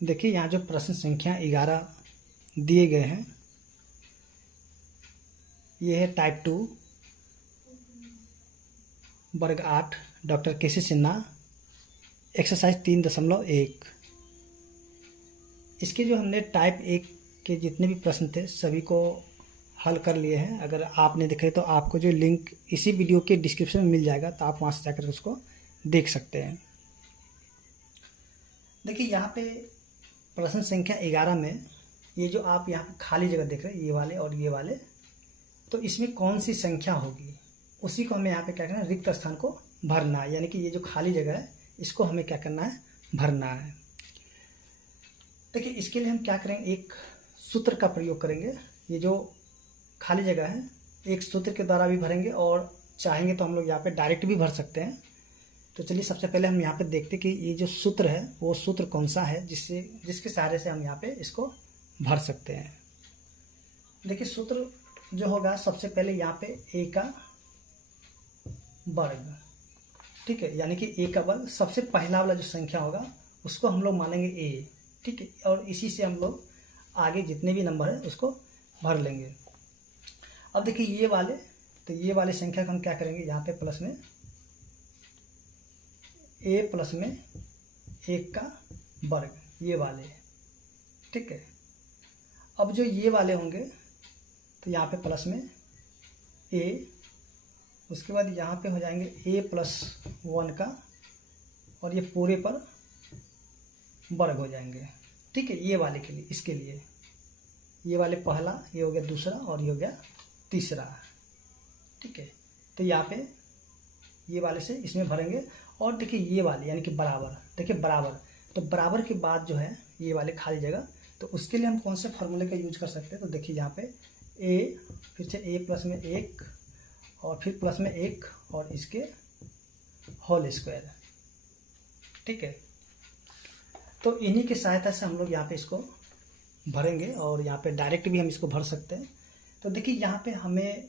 देखिए यहाँ जो प्रश्न संख्या 11 दिए गए हैं, ये है टाइप 2 वर्ग 8 डॉक्टर केसी सिन्हा एक्सरसाइज 3.1। इसके जो हमने टाइप 1 के जितने भी प्रश्न थे सभी को हल कर लिए हैं। अगर आपने देखे तो आपको जो लिंक इसी वीडियो के डिस्क्रिप्शन में मिल जाएगा, तो आप वहाँ से जाकर उसको देख सकते हैं। देखिए यहाँ पे प्रश्न संख्या 11 में ये जो आप यहाँ पे खाली जगह देख रहे हैं, ये वाले और ये वाले, तो इसमें कौन सी संख्या होगी उसी को हमें यहाँ पे क्या करना है, रिक्त स्थान को भरना है। यानी कि ये जो खाली जगह है इसको हमें क्या करना है, भरना है। देखिए इसके लिए हम क्या करेंगे, एक सूत्र का प्रयोग करेंगे। ये जो खाली जगह है एक सूत्र के द्वारा भी भरेंगे और चाहेंगे तो हम लोग यहाँ पे डायरेक्ट भी भर सकते हैं। तो चलिए सबसे पहले हम यहाँ पे देखते हैं कि ये जो सूत्र है वो सूत्र कौन सा है जिसके सहारे से हम यहाँ पे इसको भर सकते हैं। देखिए सूत्र जो होगा, सबसे पहले यहाँ पे a का वर्ग, ठीक है, यानी कि a का वर्ग सबसे पहला वाला जो संख्या होगा उसको हम लोग मानेंगे a, ठीक है, और इसी से हम लोग आगे जितने भी नंबर है उसको भर लेंगे। अब देखिए ये वाले, तो ये वाले संख्या को हम क्या करेंगे, यहाँ पे प्लस में a प्लस में 1 का वर्ग, ये वाले, ठीक है। अब जो ये वाले होंगे तो यहाँ पे प्लस में a, उसके बाद यहाँ पे हो जाएंगे a प्लस 1 का, और ये पूरे पर वर्ग हो जाएंगे, ठीक है। ये वाले के लिए, इसके लिए ये वाले पहला, ये हो गया दूसरा और ये हो गया तीसरा, ठीक है। तो यहाँ पे ये वाले से इसमें भरेंगे। और देखिए ये वाले यानी कि बराबर, देखिए बराबर, तो बराबर के बाद जो है ये वाले खाली जगह, तो उसके लिए हम कौन से फार्मूले का यूज कर सकते हैं। तो देखिए यहाँ पे a, फिर से a प्लस में 1 और फिर प्लस में 1 और इसके होल स्क्वायर, ठीक है। तो इन्हीं की सहायता से हम लोग यहाँ पे इसको भरेंगे और यहाँ पे डायरेक्ट भी हम इसको भर सकते हैं। तो देखिए यहाँ पे हमें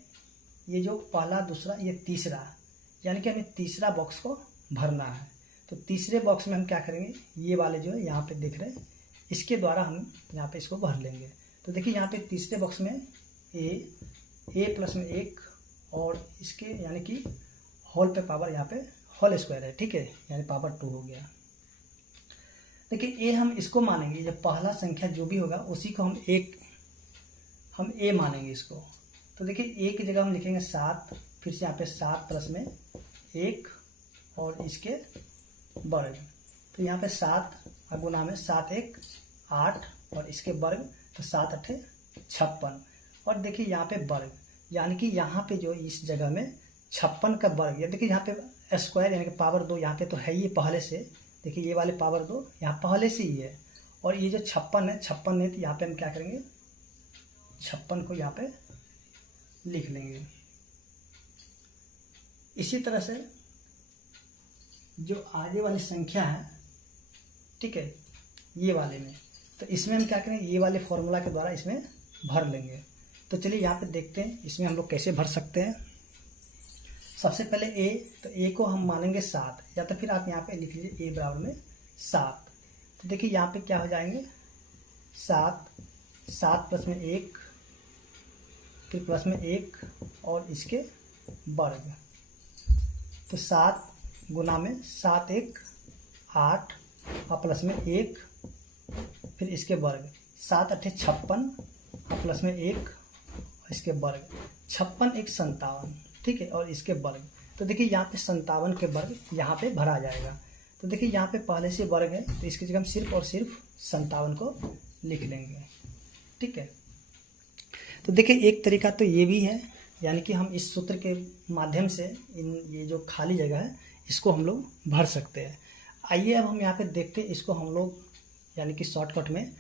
ये जो पहला, दूसरा, ये तीसरा, यानी कि हमें तीसरा बॉक्स को भरना है। तो तीसरे बॉक्स में हम क्या करेंगे, ये वाले जो है यहाँ पे देख रहे हैं, इसके द्वारा हम यहाँ पे इसको भर लेंगे। तो देखिए यहाँ पे तीसरे बॉक्स में a प्लस में 1 और इसके यानी कि होल पे पावर, यहाँ पे होल स्क्वायर है, ठीक है, यानी पावर 2 हो गया। देखिए a हम इसको मानेंगे, जब पहला संख्या जो भी होगा उसी को हम a मानेंगे इसको। तो देखिए a की जगह हम लिखेंगे 7, फिर से यहाँ पे 7 प्लस में 1 और इसके वर्ग, तो यहाँ पे 7 गुना में 7 1 8 और इसके वर्ग, तो 7 8 56। और देखिए यहाँ पे वर्ग, यानी कि यहाँ पे जो इस जगह में 56 का वर्ग, या देखिए यहाँ पे स्क्वायर यानी कि पावर 2 यहाँ पे तो है ही पहले से। देखिए ये वाले पावर 2 यहाँ पहले से ही है, और ये जो 56 है, 56 है, तो यहाँ पे हम क्या करेंगे, 56 को यहाँ पे लिख लेंगे। इसी तरह से जो आगे वाली संख्या है, ठीक है, ये वाले में, तो इसमें हम क्या करेंगे, ये वाले फॉर्मूला के द्वारा इसमें भर लेंगे। तो चलिए यहाँ पे देखते हैं इसमें हम लोग कैसे भर सकते हैं। सबसे पहले a, तो a को हम मानेंगे 7, या तो फिर आप यहाँ पे लिख लीजिए a बराबर में 7। तो देखिए यहाँ पे क्या हो जाएंगे, 7 प्लस में 1, फिर प्लस में 1 और इसके वर्ग, तो 7 गुना में 7 1 8 और प्लस में 1 फिर इसके वर्ग, 7 8 56 और प्लस में 1 और इसके वर्ग, 56 1 57, ठीक है, और इसके वर्ग। तो देखिए यहाँ पे 57 के वर्ग यहाँ पे भरा जाएगा। तो देखिए यहाँ पे पहले से वर्ग है, तो इसकी जगह हम सिर्फ और सिर्फ 57 को लिख लेंगे, ठीक है। तो देखिए एक तरीका तो ये भी है, यानी कि हम इस सूत्र के माध्यम से ये जो खाली जगह है इसको हम लोग भर सकते हैं। आइए अब हम यहाँ पे देखते हैं इसको हम लोग यानी कि शॉर्टकट में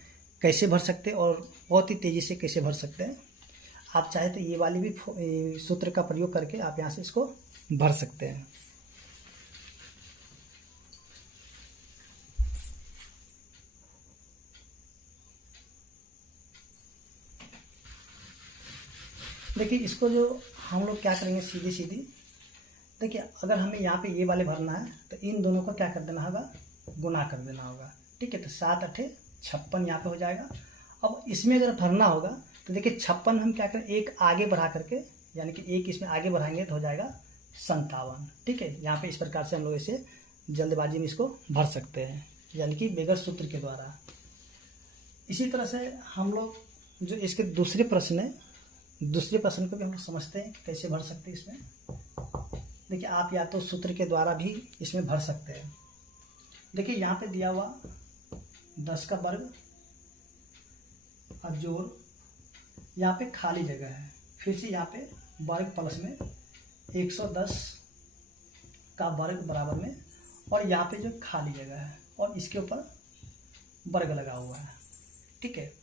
कैसे भर सकते हैं और बहुत ही तेज़ी से कैसे भर सकते हैं। आप चाहे तो ये वाली भी सूत्र का प्रयोग करके आप यहाँ से इसको भर सकते हैं। देखिए इसको जो हम लोग क्या करेंगे, सीधी देखिए, अगर हमें यहाँ पे ये वाले भरना है तो इन दोनों को क्या कर देना होगा, गुना कर देना होगा, ठीक है। तो 7 8 56 यहाँ पे हो जाएगा। अब इसमें अगर भरना होगा तो देखिए 56 हम क्या करें, एक आगे बढ़ा करके, यानी कि एक इसमें आगे बढ़ाएंगे तो हो जाएगा 57। ठीक है, यहाँ पे इस प्रकार से हम लोग इसे जल्दबाजी में इसको भर सकते हैं, यानी कि बगैर सूत्र के द्वारा। इसी तरह से हम लोग जो इसके दूसरे प्रश्न है, दूसरे प्रश्न को भी हम लोग समझते हैं कि कैसे भर सकते हैं इसमें। देखिए आप या तो सूत्र के द्वारा भी इसमें भर सकते हैं। देखिए यहाँ पे दिया हुआ 10 का वर्ग और जोड़, यहाँ पे खाली जगह है, फिर से यहाँ पे वर्ग प्लस में 110 का वर्ग बराबर में, और यहाँ पे जो खाली जगह है और इसके ऊपर वर्ग लगा हुआ है। ठीक है,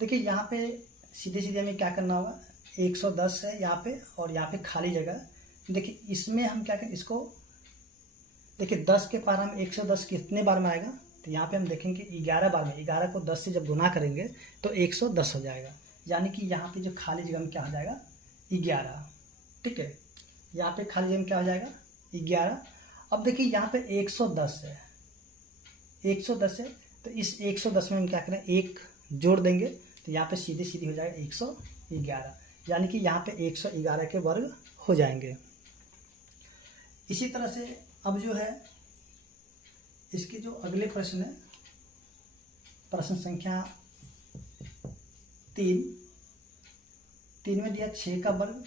देखिए यहाँ पे सीधे सीधे हमें क्या करना होगा, 110 है यहाँ पे और यहाँ पे खाली जगह। देखिए इसमें हम क्या करें, इसको देखिए 10 के पार हम 110 कितने बार में आएगा, तो यहाँ पे हम देखेंगे 11 बार में। 11 को 10 से जब गुना करेंगे तो 110 हो जाएगा, यानी कि यहाँ पे जो खाली जगह में क्या हो जाएगा, 11। ठीक है, यहाँ पे खाली जगह में क्या हो जाएगा, 11। अब देखिए यहाँ पे 110 है, 110 है, तो इस 110 में हम क्या करें, एक जोड़ देंगे तो यहाँ पे सीधे सीधे हो जाएगा 111, यानी कि यहाँ पे 111 के वर्ग हो जाएंगे। इसी तरह से अब जो है इसके जो अगले प्रश्न है, प्रश्न संख्या 3 में दिया 6 का वर्ग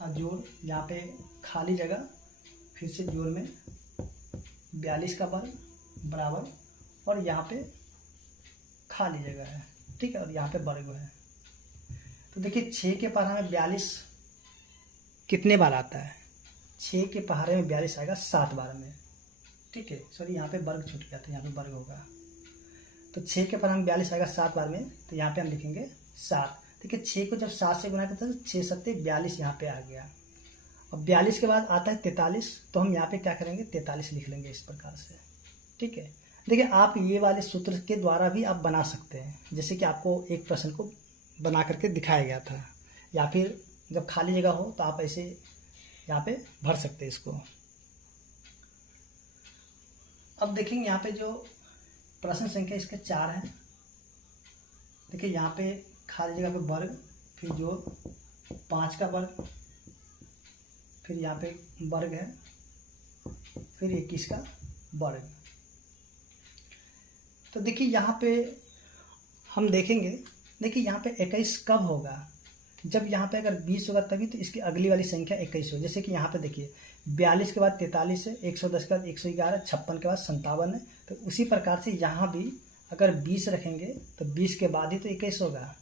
और जोड़, यहाँ पे खाली जगह, फिर से जोड़ में 42 का वर्ग बराबर, और यहाँ पे खाली जगह है। ठीक है, और यहाँ पे वर्ग है। तो देखिए 6 के पहाड़े में 42 कितने बार आता है, 6 के पहाड़े में 42 आएगा 7 बार में। ठीक है, सॉरी यहाँ पे वर्ग छूट गया था, यहाँ पे वर्ग होगा। तो 6 के पहाड़े में 42 आएगा 7 बार में, तो यहाँ पे हम लिखेंगे 7। देखिए 6 को जब 7 से गुना करते हैं तो 6 सत्ते 42 यहाँ पे आ गया। अब 42 के बाद आता है 43, तो हम यहाँ पे क्या करेंगे, 43 लिख लेंगे इस प्रकार से। ठीक है, देखिए आप ये वाले सूत्र के द्वारा भी आप बना सकते हैं, जैसे कि आपको एक प्रश्न को बना करके दिखाया गया था, या फिर जब खाली जगह हो तो आप ऐसे यहाँ पे भर सकते हैं इसको। अब देखेंगे यहाँ पे जो प्रश्न संख्या इसके 4 है। देखिए यहाँ पे खाली जगह पे वर्ग, फिर जो 5 का वर्ग, फिर यहाँ पे वर्ग है, फिर 21 का वर्ग। तो देखिए यहाँ पे हम देखेंगे, देखिए यहाँ पे 21 कब होगा, जब यहाँ पे अगर 20 होगा तभी तो इसकी अगली वाली संख्या 21 हो। जैसे कि यहाँ पे देखिए 42 के बाद 43 है, 110 के बाद 111, 56 के बाद 57 है। तो उसी प्रकार से यहाँ भी अगर 20 रखेंगे तो 20 के बाद ही तो 21 होगा,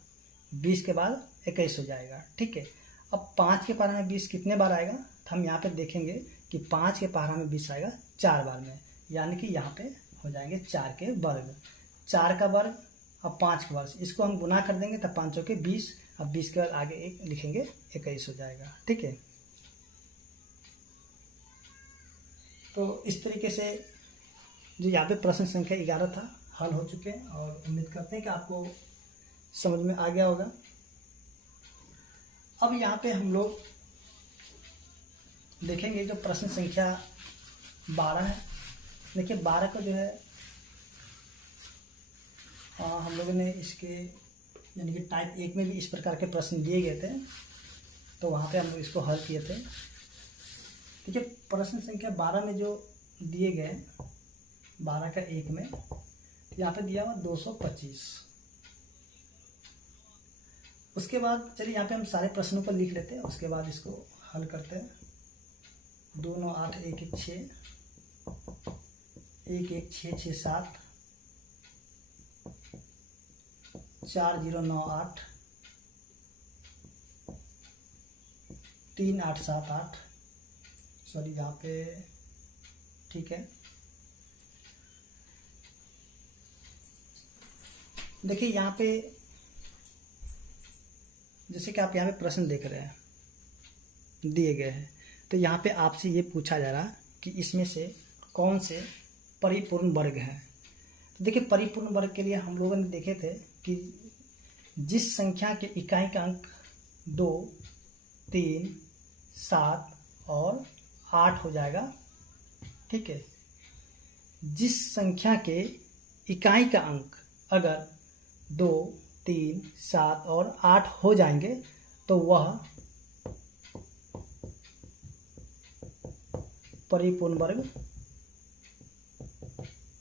20 के बाद 21 हो जाएगा। ठीक है, अब 5 के पहाड़ा में 20 कितने बार आएगा, तो हम यहाँ पे देखेंगे कि 5 के पहाड़ा में 20 आएगा 4 बार में, यानी कि यहाँ पे हो जाएंगे 4 के वर्ग, 4 का वर्ग अब 5 के वर्ग, इसको हम गुना कर देंगे तब 5 के 20, अब 20 के बाद आगे एक लिखेंगे 21 हो जाएगा। ठीक है, तो इस तरीके से जो यहाँ पे प्रश्न संख्या 11 था हल हो चुके हैं, और उम्मीद करते हैं कि आपको समझ में आ गया होगा। अब यहाँ पे हम लोग देखेंगे जो प्रश्न संख्या 12 है। देखिए 12 का जो है हम लोगों ने इसके यानी कि टाइप 1 में भी इस प्रकार के प्रश्न दिए गए थे, तो वहाँ पे हम लोग इसको हल किए थे। देखिए प्रश्न संख्या 12 में जो दिए गए 12 का 1 में यहाँ पे दिया हुआ 225। उसके बाद चलिए यहाँ पे हम सारे प्रश्नों को लिख लेते हैं, उसके बाद इसको हल करते हैं। 2 9 8 1 1 6 1 1 6 6 7 4 0 9 8 3 8 7 8, सॉरी यहाँ पे ठीक है। देखिए यहाँ पे जैसे कि आप यहाँ पे प्रश्न देख रहे हैं दिए गए हैं, तो यहाँ पे आपसे ये पूछा जा रहा कि इसमें से कौन से परिपूर्ण वर्ग हैं। तो देखिए परिपूर्ण वर्ग के लिए हम लोगों ने देखे थे कि जिस संख्या के इकाई का अंक 2 3 7 और 8 हो जाएगा। ठीक है, जिस संख्या के इकाई का अंक अगर 2, 3, 7 और 8 हो जाएंगे तो वह परिपूर्ण वर्ग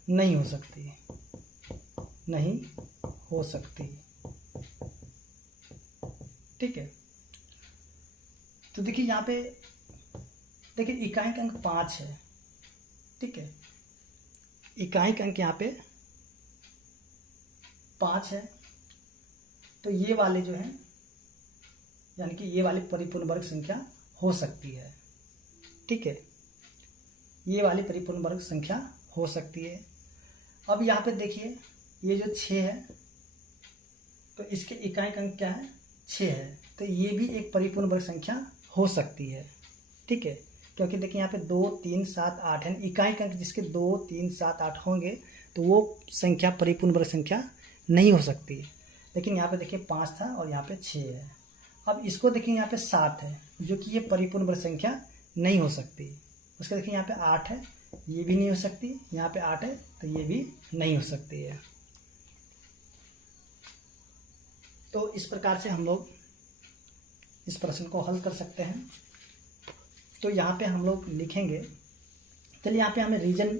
नहीं हो सकती, नहीं हो सकती। ठीक है, तो देखिए यहाँ पे देखिए इकाई अंक 5 है। ठीक है, इकाई अंक यहाँ पे 5 है, तो ये वाले जो है यानी कि ये वाली परिपूर्ण वर्ग संख्या हो सकती है। ठीक है, ये वाली परिपूर्ण वर्ग संख्या हो सकती है। अब यहाँ पे देखिए ये जो 6 है तो इसके इकाई अंक क्या है, 6 है, तो ये भी एक परिपूर्ण वर्ग संख्या हो सकती है। ठीक है, क्योंकि देखिए यहाँ पे 2, 3, 7, 8 है, इकाई अंक जिसके 2, 3, 7, 8 होंगे तो वो संख्या परिपूर्ण वर्ग संख्या नहीं हो सकती। लेकिन यहाँ पे देखिए 5 था और यहाँ पे 6 है। अब इसको देखिए यहाँ पे 7 है जो कि ये परिपूर्ण वर्ग संख्या नहीं हो सकती। उसके देखिए यहाँ पे 8 है, ये भी नहीं हो सकती, यहाँ पे 8 है तो ये भी नहीं हो सकती है। तो इस प्रकार से हम लोग इस प्रश्न को हल कर सकते हैं। तो यहाँ पे हम लोग लिखेंगे, चलिए यहाँ पे हमें रीजन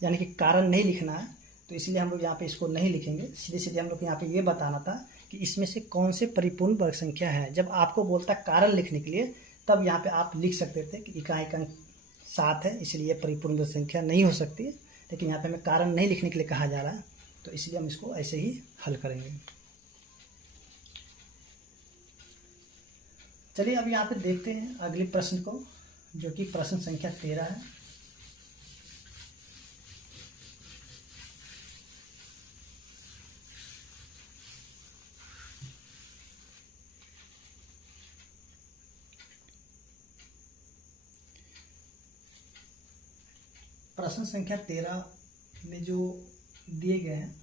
यानी कि कारण नहीं लिखना है, तो इसलिए हम लोग यहाँ पे इसको नहीं लिखेंगे। सीधे सीधे हम लोग यहाँ पे ये बताना था कि इसमें से कौन से परिपूर्ण वर्ग संख्या है। जब आपको बोलता कारण लिखने के लिए तब यहाँ पे आप लिख सकते थे कि इकाई अंक 7 है इसलिए परिपूर्ण वर्ग संख्या नहीं हो सकती। लेकिन यहाँ पे हमें कारण नहीं लिखने के लिए कहा जा रहा है, तो इसलिए हम इसको ऐसे ही हल करेंगे। चलिए अब यहाँ पे देखते हैं अगले प्रश्न को, जो कि प्रश्न संख्या 13 है। प्रश्न संख्या 13 में जो दिए गए हैं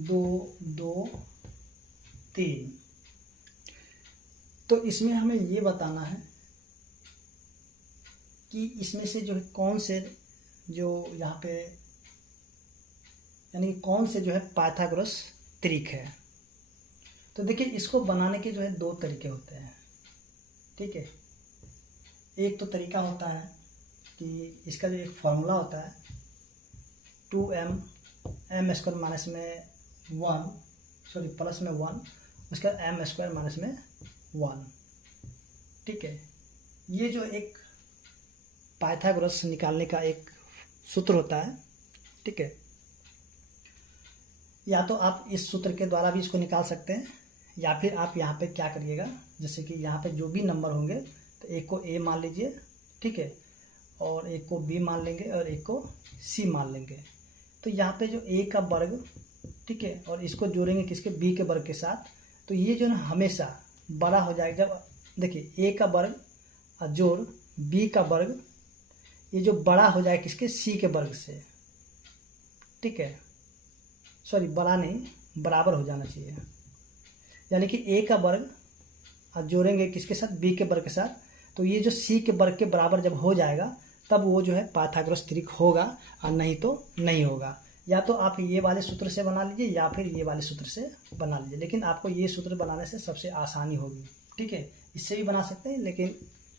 2, 2, 3, तो इसमें हमें ये बताना है कि इसमें से जो है कौन से जो यहाँ पे यानी कौन से जो है पाइथागोरस त्रिक है। तो देखिए इसको बनाने के जो है 2 तरीके होते हैं। ठीक है, एक तो तरीका होता है कि इसका जो एक फॉर्मूला होता है 2m m² माइनस में 1 सॉरी प्लस में 1 उसका m² माइनस में 1। ठीक है, ये जो एक पाइथागोरस निकालने का एक सूत्र होता है। ठीक है, या तो आप इस सूत्र के द्वारा भी इसको निकाल सकते हैं, या फिर आप यहाँ पे क्या करिएगा, जैसे कि यहाँ पे जो भी नंबर होंगे तो एक को a मान लीजिए। ठीक है, और एक को b मान लेंगे और एक को c मान लेंगे। तो यहाँ पे जो a का वर्ग, ठीक है, और इसको जोड़ेंगे किसके, b के वर्ग के साथ, तो ये जो ना हमेशा बड़ा हो जाएगा। जब देखिए a का वर्ग जोड़ b का वर्ग, ये जो बड़ा हो जाए किसके, c के वर्ग से। ठीक है, सॉरी बड़ा नहीं, बराबर हो जाना चाहिए। यानी कि a का वर्ग जोड़ेंगे किसके साथ, b के वर्ग के साथ, तो ये जो c के वर्ग के बराबर जब हो जाएगा तब वो जो है पाइथागोरस त्रिक होगा, और नहीं तो नहीं होगा। या तो आप ये वाले सूत्र से बना लीजिए या फिर ये वाले सूत्र से बना लीजिए, लेकिन आपको ये सूत्र बनाने से सबसे आसानी होगी। ठीक है, इससे भी बना सकते हैं लेकिन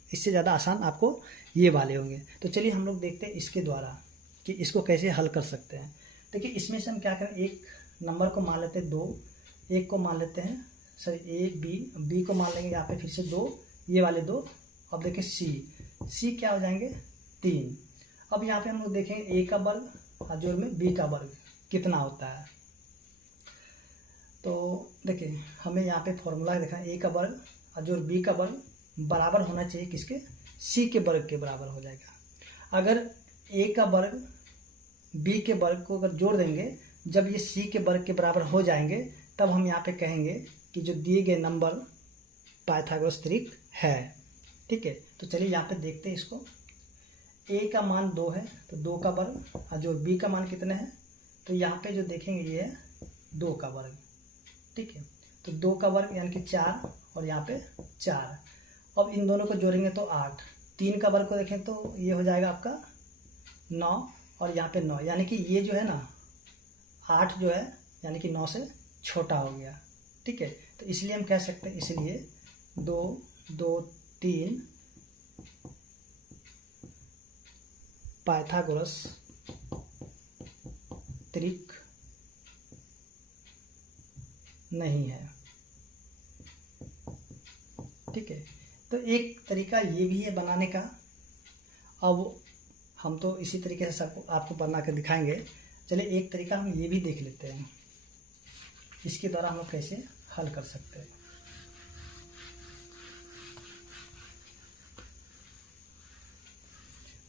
इससे ज़्यादा आसान आपको ये वाले होंगे। तो चलिए हम लोग देखते हैं इसके द्वारा कि इसको कैसे हल कर सकते हैं। देखिए इसमें से हम क्या करें, एक नंबर को मान लेते हैं 2, एक को मान लेते हैं सॉरी a b को मान लेंगे यहाँ पे फिर से 2, ये वाले 2। अब देखिए c क्या हो जाएंगे, 3। अब यहाँ पे हम लोग देखेंगे a का वर्ग और जोड़ में b का वर्ग कितना होता है। तो देखिए हमें यहाँ पे फॉर्मूला देखा, a का वर्ग और जोड़ b का वर्ग बराबर होना चाहिए किसके, c के वर्ग के बराबर हो जाएगा। अगर a का वर्ग b के वर्ग को अगर जोड़ देंगे, जब ये c के वर्ग के बराबर हो जाएंगे तब हम यहाँ पे कहेंगे कि जो दिए गए नंबर पाइथागोरस त्रिक है। ठीक है, तो चलिए यहाँ पे देखते हैं इसको। a का मान 2 है तो 2 का वर्ग और जो b का मान कितने हैं, तो यहाँ पे जो देखेंगे ये है 2 का वर्ग। ठीक है, तो 2 का वर्ग यानी कि 4 और यहाँ पे 4। अब इन दोनों को जोड़ेंगे तो 8। 3 का वर्ग को देखें तो ये हो जाएगा आपका 9 और यहाँ पे 9, यानी कि ये जो है ना 8 जो है यानी कि 9 से छोटा हो गया। ठीक है, तो इसलिए हम कह सकते हैं, इसलिए 2 2 3 पाइथागोरस त्रिक नहीं है। ठीक है, तो एक तरीका ये भी है बनाने का। अब हम तो इसी तरीके से सबको आपको बना कर दिखाएंगे। चलिए एक तरीका हम ये भी देख लेते हैं, इसके द्वारा हम लोग कैसे हल कर सकते हैं।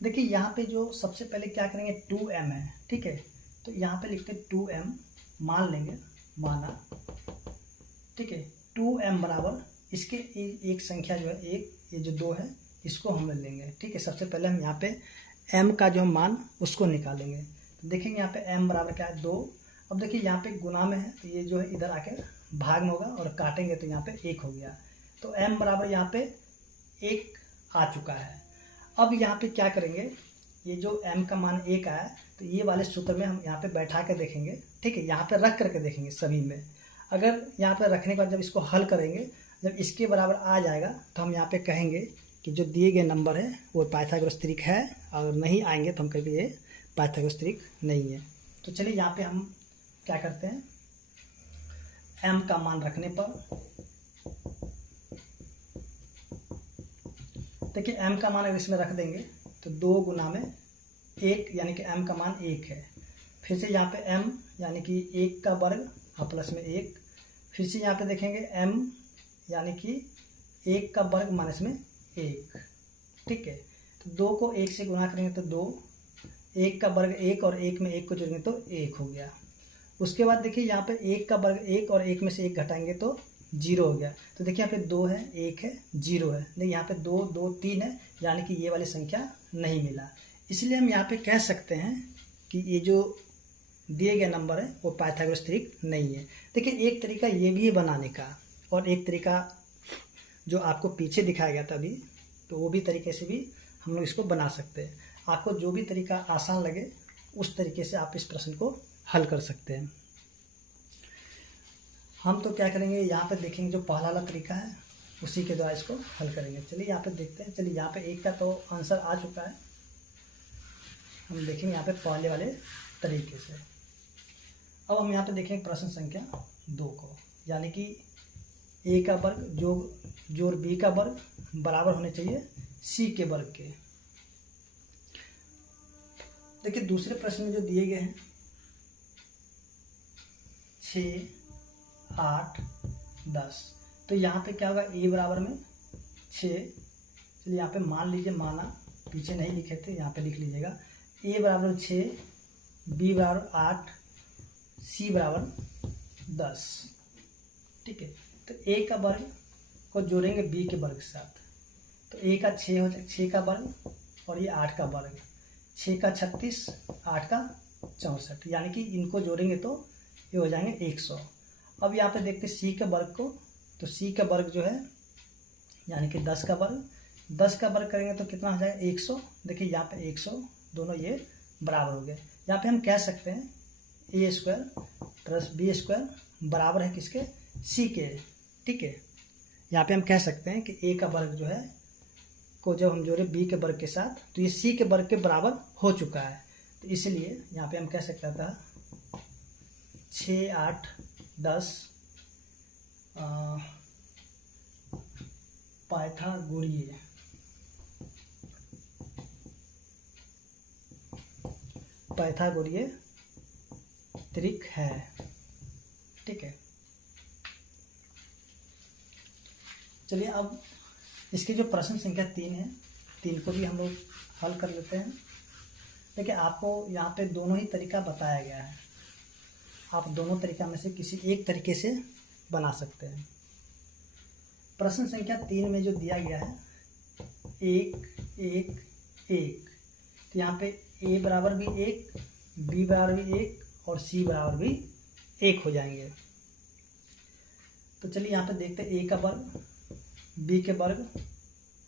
देखिए यहाँ पे जो सबसे पहले क्या करेंगे, 2m है। ठीक है, तो यहाँ पे लिखते हैं 2m, मान लेंगे, माना। ठीक है, 2m बराबर इसके एक संख्या जो है, एक ये जो 2 है इसको हम ले लेंगे। ठीक है, सबसे पहले हम यहाँ पे m का जो मान उसको निकालेंगे। तो देखेंगे यहाँ पे m बराबर क्या है, 2। अब देखिए यहाँ पे गुना में है तो ये जो है इधर आके भाग में होगा और काटेंगे तो यहाँ पे 1 हो गया। तो m बराबर यहाँ पे 1 आ चुका है। अब यहाँ पे क्या करेंगे, ये जो m का मान 1 आया तो ये वाले सूत्र में हम यहाँ पे बैठा कर देखेंगे। ठीक है, यहाँ पे रख करके देखेंगे सभी में। अगर यहाँ पे रखने के बाद जब इसको हल करेंगे, जब इसके बराबर आ जाएगा तो हम यहाँ पे कहेंगे कि जो दिए गए नंबर है वो पाइथागोरस त्रिक है, और नहीं आएंगे तो हम कहेंगे ये पाइथागोरस त्रिक नहीं है। तो चलिए यहाँ पे हम क्या करते हैं, m का मान रखने पर देखिए m का मान अगर इसमें रख देंगे तो 2 गुना में 1 यानी कि m का मान 1 है। फिर से यहाँ पे m यानी कि 1 का वर्ग और प्लस में 1, फिर से यहाँ पे देखेंगे m यानी कि 1 का वर्ग माइनस में 1। ठीक है, तो 2 को 1 से गुना करेंगे तो 2, 1 का वर्ग 1 और 1 में 1 को जोड़ेंगे तो 1 हो गया। उसके बाद देखिए यहाँ पे 1 का वर्ग 1 और 1 में से 1 घटाएंगे तो 0 हो गया। तो देखिए यहाँ पे 2 है, 1 है, 0 है, नहीं यहाँ पे 2 2 3 है, यानी कि ये वाली संख्या नहीं मिला। इसलिए हम यहाँ पे कह सकते हैं कि ये जो दिए गए नंबर है वो पाइथागोरस त्रिक नहीं है। देखिए एक तरीका ये भी है बनाने का, और एक तरीका जो आपको पीछे दिखाया गया था अभी, तो वो भी तरीके से भी हम लोग इसको बना सकते हैं। आपको जो भी तरीका आसान लगे उस तरीके से आप इस प्रश्न को हल कर सकते हैं। हम तो क्या करेंगे, यहाँ पे देखेंगे जो पहला वाला तरीका है उसी के द्वारा इसको हल करेंगे। चलिए यहाँ पे देखते हैं। चलिए यहाँ पे 1 का तो आंसर आ चुका है, हम देखेंगे यहाँ पे पहले वाले तरीके से। अब हम यहाँ पे देखेंगे प्रश्न संख्या 2 को, यानी कि a का वर्ग जोड़ b का वर्ग बराबर होने चाहिए c के वर्ग के। देखिए दूसरे प्रश्न में जो दिए गए हैं 6 8 10, तो यहाँ पे क्या होगा, a बराबर में 6। चलिए यहाँ पे मान लीजिए, माना, पीछे नहीं लिखे थे, यहाँ पे लिख लीजिएगा। a बराबर 6, b बराबर 8, c बराबर 10। ठीक है, तो a का वर्ग को जोड़ेंगे b के वर्ग के साथ, तो a का 6 हो जाएगा, 6 का वर्ग, और ये 8 का वर्ग, 6 का 36, 8 का 64, यानी कि इनको जोड़ेंगे तो ये हो जाएंगे 100। अब यहाँ पे देखते c के वर्ग को, तो c का वर्ग जो है यानी कि 10 का वर्ग, 10 का वर्ग करेंगे तो कितना हो जाएगा 100। देखिए यहाँ पे 100, दोनों ये बराबर हो गए। यहाँ पे हम कह सकते हैं a square plus b square बराबर है किसके, c के। ठीक है, यहाँ पे हम कह सकते हैं कि a का वर्ग जो है को जब हम जोड़े b के वर्ग के साथ तो ये c के वर्ग के बराबर हो चुका है। तो इसलिए यहाँ पे हम कह सकता था 6 8 10 पाइथागोरीय त्रिक है। ठीक है, चलिए अब इसकी जो प्रश्न संख्या 3 है, 3 को भी हम लोग हल कर लेते हैं। देखिए आपको यहाँ पे दोनों ही तरीका बताया गया है, आप दोनों तरीका में से किसी एक तरीके से बना सकते हैं। प्रश्न संख्या 3 में जो दिया गया है 1 1 1, तो यहाँ पे a बराबर भी 1, b बराबर भी 1 और c बराबर भी 1 हो जाएंगे। तो चलिए यहाँ पे देखते हैं a का वर्ग b के वर्ग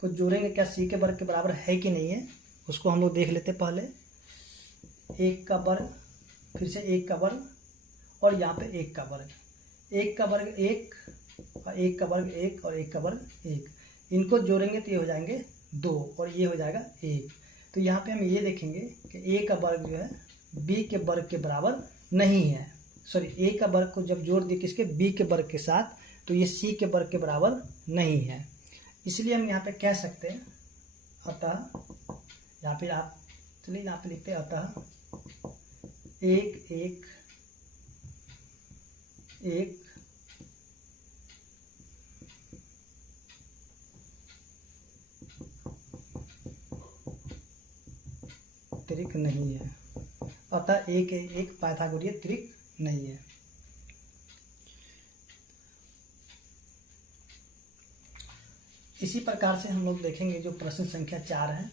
को जोड़ेंगे क्या c के वर्ग के बराबर है कि नहीं है, उसको हम लोग देख लेते हैं। पहले 1 का वर्ग, फिर से 1 का वर्ग, और यहाँ पे 1 का वर्ग, 1 का वर्ग 1 और 1 का वर्ग 1 और 1 का वर्ग 1, इनको जोड़ेंगे तो ये हो जाएंगे 2 और ये हो जाएगा 1। तो यहाँ पे हम ये देखेंगे कि a का वर्ग जो है b के वर्ग के बराबर नहीं है, सॉरी a का वर्ग को जब जोड़ दिए किसके, b के वर्ग के साथ, तो ये c के वर्ग के बराबर नहीं है। इसलिए हम यहाँ पे कह सकते हैं अतः, यहाँ पे आप चलिए यहाँ पे लिखते हैं अतः 1 1 1 त्रिक नहीं है, अतः 1 1 पाइथागोरीय त्रिक नहीं है। इसी प्रकार से हम लोग देखेंगे जो प्रश्न संख्या 4 है।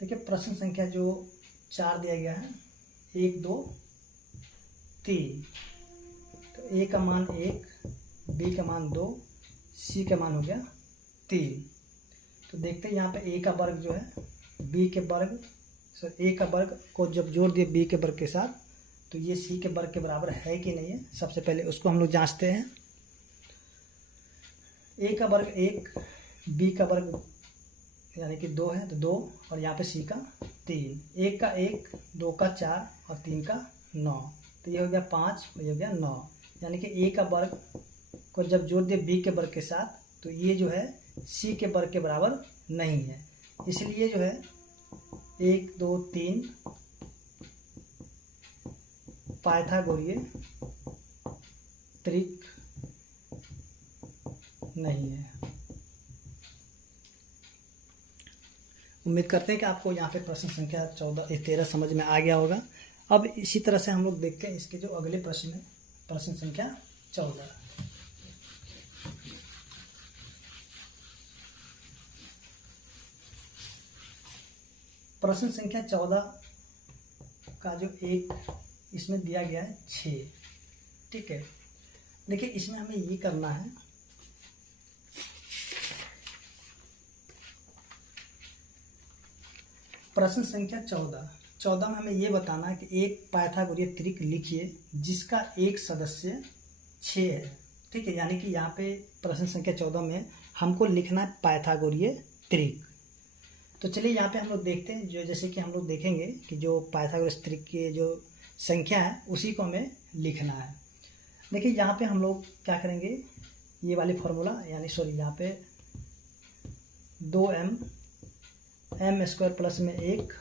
देखिए प्रश्न संख्या जो 4 दिया गया है 1 2 3, तो a का मान 1, b का मान 2, c का मान हो गया 3। तो देखते हैं यहाँ पे a का वर्ग जो है b के वर्ग, सर a का वर्ग को जब जोड़ दिए b के वर्ग के साथ, तो ये c के वर्ग के बराबर है कि नहीं है, सबसे पहले उसको हम लोग जांचते हैं। a का वर्ग 1, b का वर्ग यानी कि 2 है तो 2, और यहाँ पे c का 3, 1 का 1, 2 का 4 और 3 का 9, तो ये हो गया 5 और ये हो गया 9, यानी कि a का वर्ग को जब जोड़ दिए b के वर्ग के साथ, तो ये जो है c के वर्ग के बराबर नहीं है। इसलिए जो है 1 2 3 पाइथागोरीय त्रिक नहीं है। उम्मीद करते हैं कि आपको यहाँ पे प्रश्न संख्या 13 समझ में आ गया होगा। अब इसी तरह से हम लोग देखते हैं इसके जो अगले प्रश्न है, प्रश्न संख्या 14। प्रश्न संख्या 14 का जो एक इसमें दिया गया है 6, ठीक है। देखिए इसमें हमें ये करना है, प्रश्न संख्या 14 में हमें ये बताना है कि एक पाइथागोरीय त्रिक लिखिए जिसका एक सदस्य 6 है, ठीक है। यानी कि यहाँ पे प्रश्न संख्या 14 में हमको लिखना है पाइथागोरीय त्रिक। तो चलिए यहाँ पे हम लोग देखते हैं, जो जैसे कि हम लोग देखेंगे कि जो पाइथागोरस त्रिक की जो संख्या है उसी को हमें लिखना है। देखिए यहाँ पे हम लोग क्या करेंगे, ये वाली फॉर्मूला यानी सॉरी यहाँ पे 2m m स्क्वायर प्लस में 1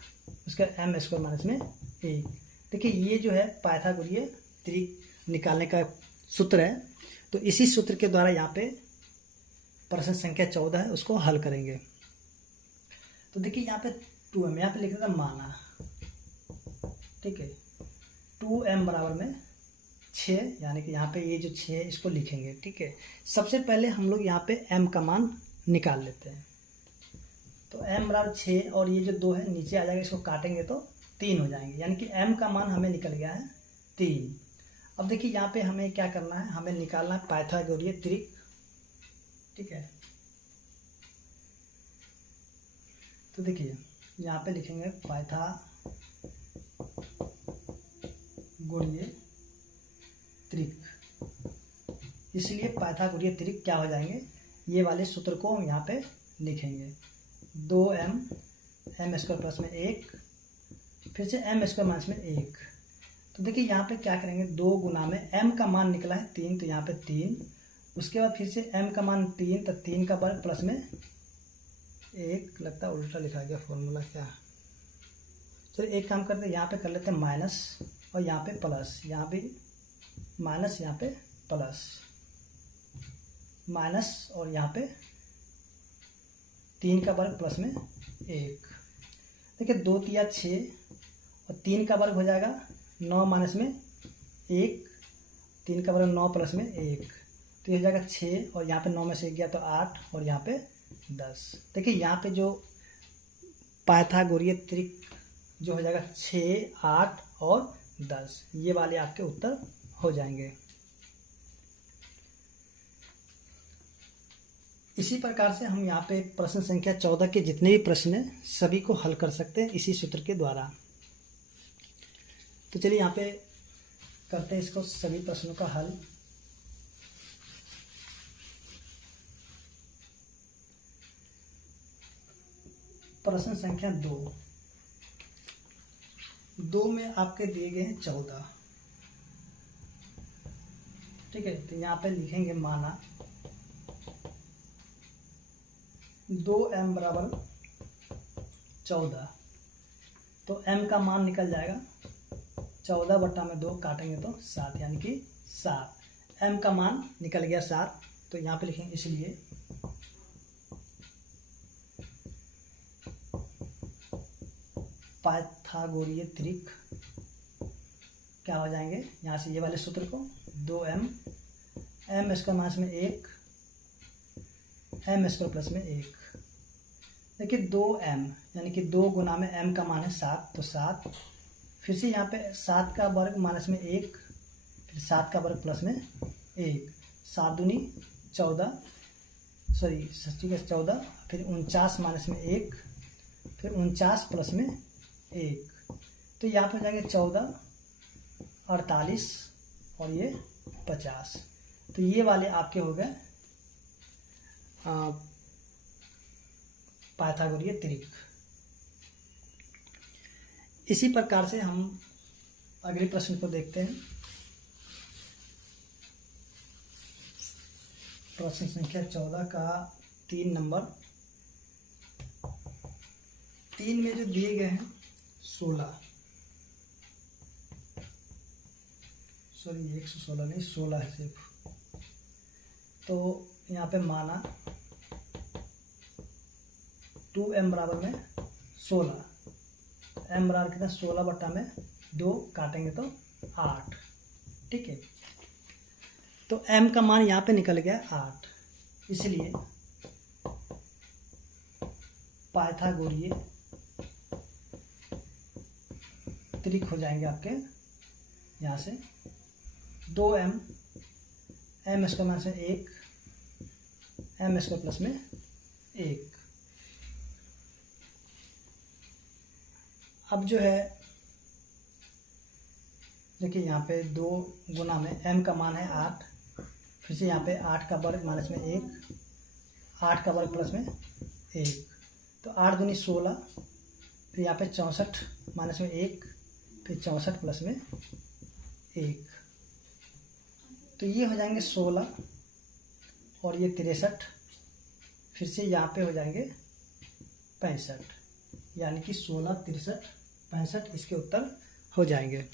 उसका m स्क्वायर माइनस में 1। देखिए ये जो है पाइथागोरीय त्रिक निकालने का सूत्र है। तो इसी सूत्र के द्वारा यहाँ पे प्रश्न संख्या 14 है उसको हल करेंगे। तो देखिए यहाँ पे 2m, यहाँ पे लिख रहा था माना, ठीक है। 2m बराबर में 6, यानी कि यहाँ पे ये जो 6 है इसको लिखेंगे, ठीक है। सबसे पहले हम लोग यहाँ पे m का मान निकाल लेते हैं। तो m बराबर 6 और ये जो 2 है नीचे आ जाएगा, इसको काटेंगे तो 3 हो जाएंगे, यानी कि m का मान हमें निकल गया है 3। अब देखिए यहाँ पे हमें क्या करना है, हमें निकालना है पाइथागोरीय त्रिक, ठीक है। तो देखिए यहाँ पे लिखेंगे पाइथागोरीय त्रिक, इसलिए पाइथागोरीय त्रिक क्या हो जाएंगे, ये वाले सूत्र को हम यहाँ पे लिखेंगे 2m m स्क्वायर प्लस में 1 फिर से m स्क्वायर माइनस में 1। तो देखिए यहाँ पे क्या करेंगे, 2 गुना में m का मान निकला है 3, तो यहाँ पे 3, उसके बाद फिर से m का मान 3, तो 3 का वर्ग प्लस में 1, लगता है उल्टा लिखा गया फॉर्मूला क्या। चलिए एक काम करते हैं, यहाँ पे कर लेते हैं माइनस और यहाँ पे प्लस, यहाँ पे माइनस यहाँ पे प्लस, माइनस और यहाँ पे 3 का वर्ग प्लस में 1। देखिए 2 तिया 6 और 3 का वर्ग हो जाएगा 9 माइनस में 1, 3 का वर्ग 9 प्लस में 1, तो ये हो जाएगा 6 और यहाँ पे 9 में से 1 गया तो 8 और यहाँ पे 10। देखिए यहाँ पे जो पाइथागोरीय त्रिक जो हो जाएगा 6, 8 और 10, ये वाले आपके उत्तर हो जाएंगे। इसी प्रकार से हम यहाँ पे प्रश्न संख्या 14 के जितने भी प्रश्न हैं सभी को हल कर सकते हैं इसी सूत्र के द्वारा। तो चलिए यहाँ पे करते हैं इसको सभी प्रश्नों का हल। प्रश्न संख्या 2 में आपके दिए गए हैं 14। ठीक है, तो यहाँ पे लिखेंगे माना 2m बराबर 14। तो m का मान निकल जाएगा 14/2 काटेंगे तो 7, यानी कि 7। m का मान निकल गया 7। तो यहाँ पे लिखेंगे इसलिए पाइथागोरीय त्रिक क्या हो जाएंगे, यहाँ से ये वाले सूत्र को 2m m स्क्वायर माइनस में 1 m स्क्वायर प्लस में 1। देखिए 2m यानी कि 2 गुना में m का मान है 7, तो 7। फिर से यहाँ पे 7 का वर्ग माइनस में 1, फिर 7 का वर्ग प्लस में 1। 7 दूनी 14, सॉरी ठीक है 14, फिर 49 माइनस में 1, फिर 49 प्लस में 1। तो यहाँ पे हो जाएंगे 14, 48 और ये 50। तो ये वाले आपके हो गए पाइथागोरीय त्रिक। इसी प्रकार से हम अगले प्रश्न को देखते हैं। प्रश्न संख्या 14 का 3 नंबर। 3 में जो दिए गए हैं 16, सॉरी 116 नहीं 16 है सिर्फ। तो यहाँ पे माना 2m बराबर में 16, m बराबर कितना 16/2 काटेंगे तो 8। ठीक है, तो m का मान यहाँ पे निकल गया 8। इसलिए पाइथागोरीय त्रिक हो जाएंगे आपके यहाँ से 2m m स्क्वायर माइनस में 1 m स्क्वायर प्लस में 1। अब जो है देखिए यहाँ पे 2 गुना में m का मान है 8, फिर से यहाँ पे 8 का वर्ग माइनस में 1, 8 का वर्ग प्लस में 1। तो 8 दूनी 16, फिर यहाँ पे 64 माइनस में 1, फिर 64 प्लस में 1। तो ये हो जाएंगे 16 और ये 63, फिर से यहाँ पे हो जाएंगे 65, यानी कि 16, 63, 65 इसके उत्तर हो जाएंगे।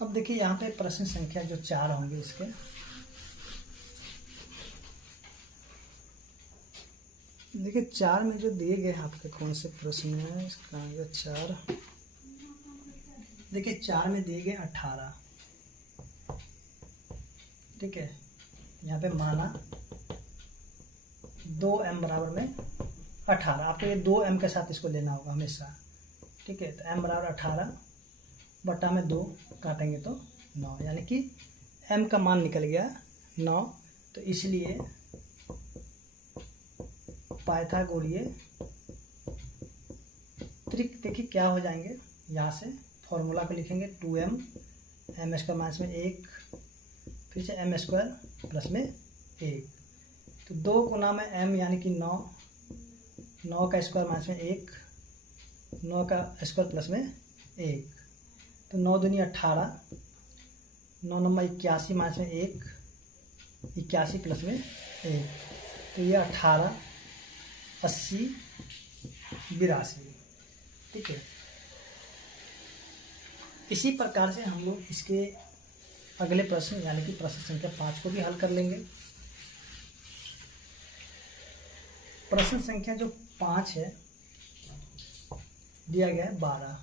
अब देखिए यहाँ पे प्रश्न संख्या जो 4 होंगे इसके, देखिए 4 में जो दिए गए आपके कौन से प्रश्न है, इसका आएगा 4। देखिए 4 में दिए गए 18। ठीक है, यहाँ पे माना 2m बराबर में 18। आपको ये 2m के साथ इसको लेना होगा हमेशा। ठीक है, तो m बराबर 18/2 काटेंगे तो 9, यानी कि m का मान निकल गया 9। तो इसलिए पाइथागोरीय त्रिक देखिए क्या हो जाएंगे, यहाँ से फॉर्मूला को लिखेंगे 2m m स्क्वायर माइनस में 1, फिर से m स्क्वायर प्लस में 1। तो 2 गुना में m यानी कि 9, 9 का स्क्वायर माइनस में 1, 9 का स्क्वायर प्लस में 1। तो 9 दूनी 18, 9 नंबर 81 माइनस में 1, 81 प्लस में 1। तो ये 18, 80, 82। ठीक है, इसी प्रकार से हम लोग इसके अगले प्रश्न यानी कि प्रश्न संख्या 5 को भी हल कर लेंगे। प्रश्न संख्या जो 5 है दिया गया है 12।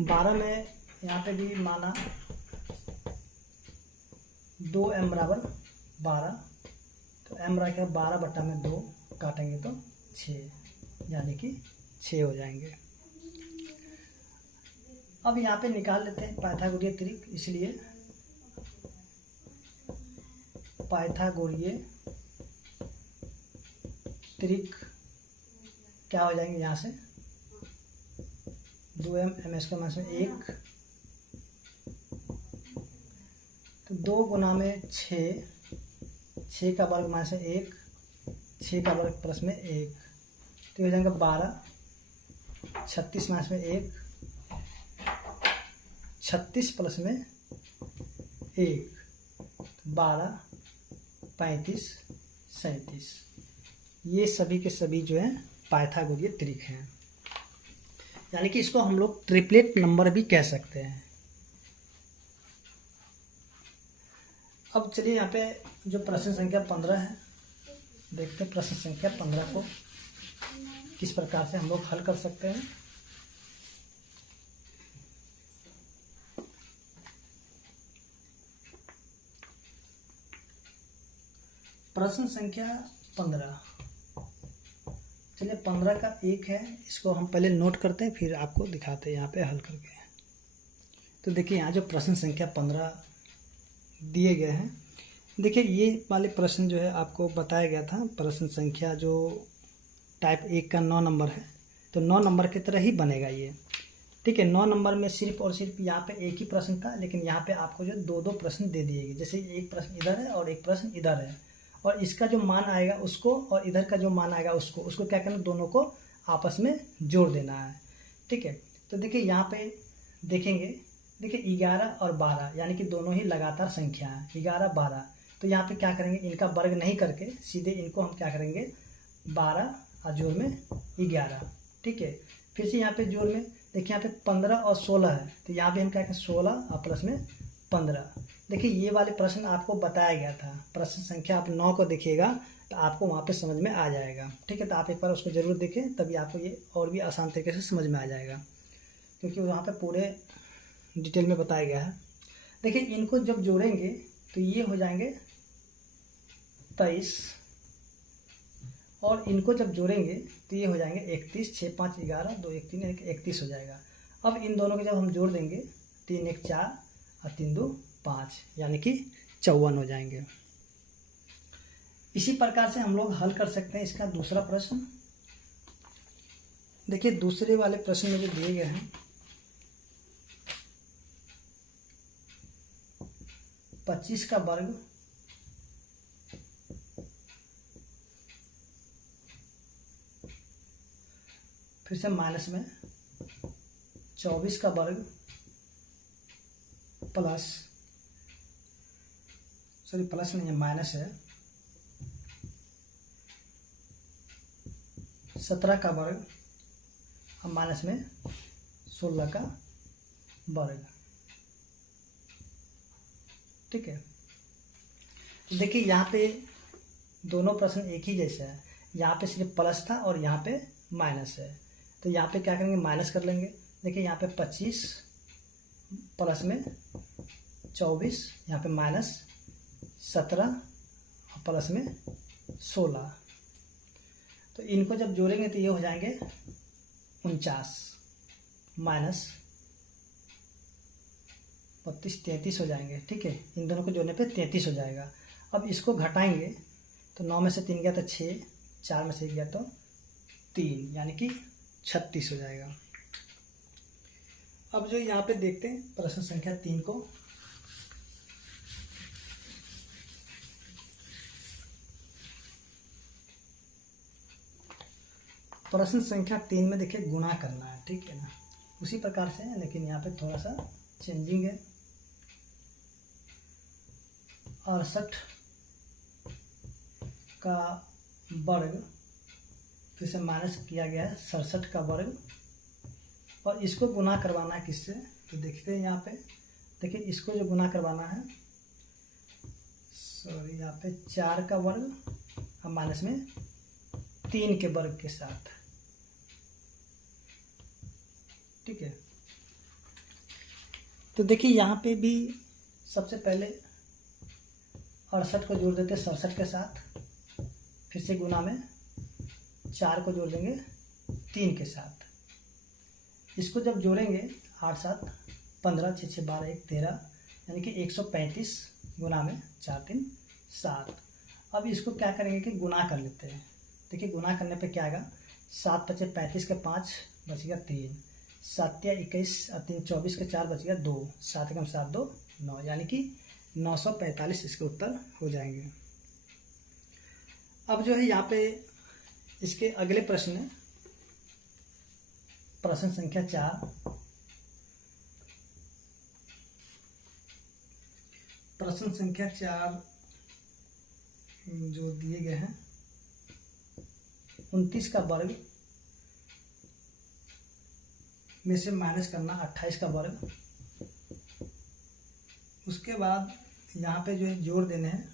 12 में यहाँ पे भी माना 2m बराबर 12। तो m बराबर 12/2 काटेंगे तो 6, यानी कि 6 हो जाएंगे। अब यहाँ पे निकाल लेते हैं पाइथागोरीय त्रिक। इसलिए पाइथागोरीय त्रिक क्या हो जाएंगे यहाँ से 2m ms का मान से 1, तो 2 गुना में 6, 6 का वर्ग मान से 1, 6 का वर्ग प्लस में 1, तो हो जाएगा 12, 36 माइनस में 1, 36 प्लस में 1, 12, 35, 37। ये सभी के सभी जो है पाइथागोरीय त्रिक हैं, यानी कि इसको हम लोग ट्रिपलेट नंबर भी कह सकते हैं। अब चलिए यहाँ पे जो प्रश्न संख्या 15 है, देखते हैं प्रश्न संख्या 15 को किस प्रकार से हम लोग हल कर सकते हैं। प्रश्न संख्या 15, चलिए 15 का 1 है, इसको हम पहले नोट करते हैं फिर आपको दिखाते हैं यहाँ पे हल करके। तो देखिए यहाँ जो प्रश्न संख्या 15 दिए गए हैं, देखिए ये वाले प्रश्न जो है आपको बताया गया था, प्रश्न संख्या जो टाइप 1 का 9 नंबर है, तो 9 नंबर की तरह ही बनेगा ये, ठीक है। 9 नंबर में सिर्फ और सिर्फ यहाँ पे एक ही प्रश्न था, लेकिन यहाँ पे आपको जो 2-2 प्रश्न दे दिए गए, जैसे एक प्रश्न इधर है और एक प्रश्न इधर है, और इसका जो मान आएगा उसको और इधर का जो मान आएगा उसको क्या करना, दोनों को आपस में जोड़ देना है, ठीक है। तो देखिए यहाँ पे देखेंगे, देखिए 11 और 12 यानी कि दोनों ही लगातार संख्या है, 11, 12, तो यहाँ पे क्या करेंगे, इनका वर्ग नहीं करके सीधे इनको हम क्या करेंगे 12 और जोड़ में 11, ठीक है। फिर से यहाँ पे जोड़ में देखिए यहाँ पे 15 और 16 है, तो यहाँ पे हम क्या करें 16 और प्लस में 15। देखिए ये वाले प्रश्न आपको बताया गया था, प्रश्न संख्या आप 9 को देखिएगा तो आपको वहाँ पे समझ में आ जाएगा, ठीक है। तो आप एक बार उसको जरूर देखें, तभी आपको ये और भी आसान तरीके से समझ में आ जाएगा, क्योंकि वहाँ पे पूरे डिटेल में बताया गया है। देखिए इनको जब जोड़ेंगे तो ये हो जाएंगे 23, और इनको जब जोड़ेंगे तो ये हो जाएंगे 31, 6, 5, 11, 2, 1, 3, 31 हो जाएगा। अब इन दोनों को जब हम जोड़ देंगे 3, 1, 4 और 3, 2, 5 यानी कि 54 हो जाएंगे। इसी प्रकार से हम लोग हल कर सकते हैं इसका दूसरा प्रश्न। देखिए दूसरे वाले प्रश्न में जो दिए गए हैं 25 का वर्ग फिर से माइनस में 24 का वर्ग प्लस, सॉरी प्लस नहीं है माइनस है, 17 का वर्ग और माइनस में 16 का वर्ग, ठीक है। तो देखिए यहाँ पे दोनों प्रश्न एक ही जैसा है, यहाँ पे सिर्फ प्लस था और यहाँ पे माइनस है, तो यहाँ पे क्या करेंगे माइनस कर लेंगे। देखिए यहाँ पे 25 प्लस में 24, यहाँ पे माइनस 17 और प्लस में 16, तो इनको जब जोड़ेंगे तो ये हो जाएंगे 49 माइनस 32, 33 हो जाएंगे, ठीक है। इन दोनों को जोड़ने पे 33 हो जाएगा। अब इसको घटाएंगे तो 9 में से 3 गया तो 6, 4 में से 1 गया तो 3 यानी कि 36 हो जाएगा। अब जो यहाँ पे देखते हैं प्रश्न संख्या 3 को, प्रश्न संख्या 3 में देखिए गुणा करना है, ठीक है ना, उसी प्रकार से है, लेकिन यहाँ पे थोड़ा सा चेंजिंग है। 68 का वर्ग फिर से माइनस किया गया है 67 का वर्ग, और इसको गुना करवाना है किससे, तो देखते हैं यहाँ पे, देखिए इसको जो गुना करवाना है, सॉरी यहाँ पे 4 का वर्ग और माइनस में 3 के वर्ग के साथ, ठीक है। तो देखिए यहाँ पे भी सबसे पहले 68 को जोड़ देते 67 के साथ, फिर से गुना में 4 को जोड़ देंगे 3 के साथ, इसको जब जोड़ेंगे 8, 7, 15, 6, 6, 12, 1, 13 यानी कि 135 गुना में 4, 3, 7। अब इसको क्या करेंगे कि गुना कर लेते हैं। देखिए गुना करने पे क्या आएगा, 7 पचे 35 के 5 बच गया 3, 7 या 21 और 3 24 के 4 बच गया 2, 7 एकम 7 2 9, यानी कि 945 इसके उत्तर हो जाएंगे। अब जो है यहाँ पे इसके अगले प्रश्न है प्रश्न संख्या 4। प्रश्न संख्या 4 जो दिए गए हैं 29 का वर्ग में से माइनस करना 28 का वर्ग, उसके बाद यहाँ पे जो है जोड़ देने हैं।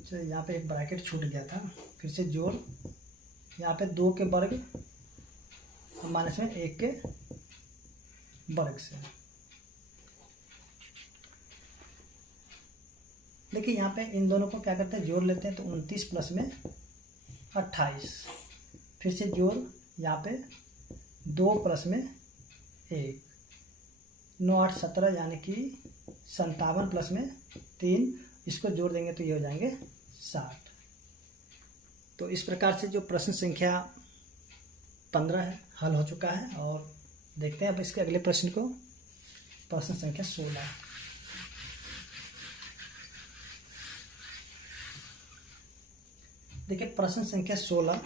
चलिए यहाँ पे एक ब्रैकेट छूट गया था, फिर से जोड़, यहाँ पे 2 के वर्ग माइनस में 1 के वर्ग से। देखिए यहाँ पे इन दोनों को क्या करते हैं, जोड़ लेते हैं, तो 29 प्लस में 28, फिर से जोड़, यहाँ पे 2 प्लस में 1, 9 8 17, यानी कि 57 प्लस में 3, इसको जोड़ देंगे तो ये हो जाएंगे 60। तो इस प्रकार से जो प्रश्न संख्या 15 है हल हो चुका है। और देखते हैं अब इसके अगले प्रश्न को, प्रश्न संख्या 16। देखिए प्रश्न संख्या 16,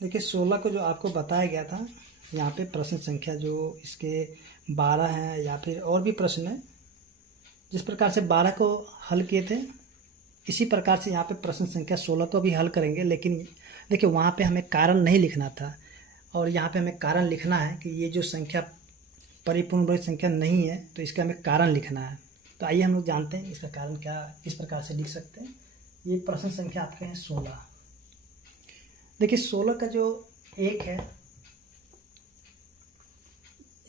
देखिए 16 को जो आपको बताया गया था, यहाँ पे प्रश्न संख्या जो इसके 12 हैं या फिर और भी प्रश्न है, जिस प्रकार से 12 को हल किए थे इसी प्रकार से यहाँ पे प्रश्न संख्या 16 को भी हल करेंगे। लेकिन देखिए वहाँ पे हमें कारण नहीं लिखना था और यहाँ पे हमें कारण लिखना है कि ये जो संख्या परिपूर्ण वर्ग संख्या नहीं है, तो इसका हमें कारण लिखना है। तो आइए हम लोग जानते हैं इसका कारण क्या, किस प्रकार से लिख सकते हैं। ये प्रश्न संख्या आपके हैं 16। देखिए 16 का जो 1 है,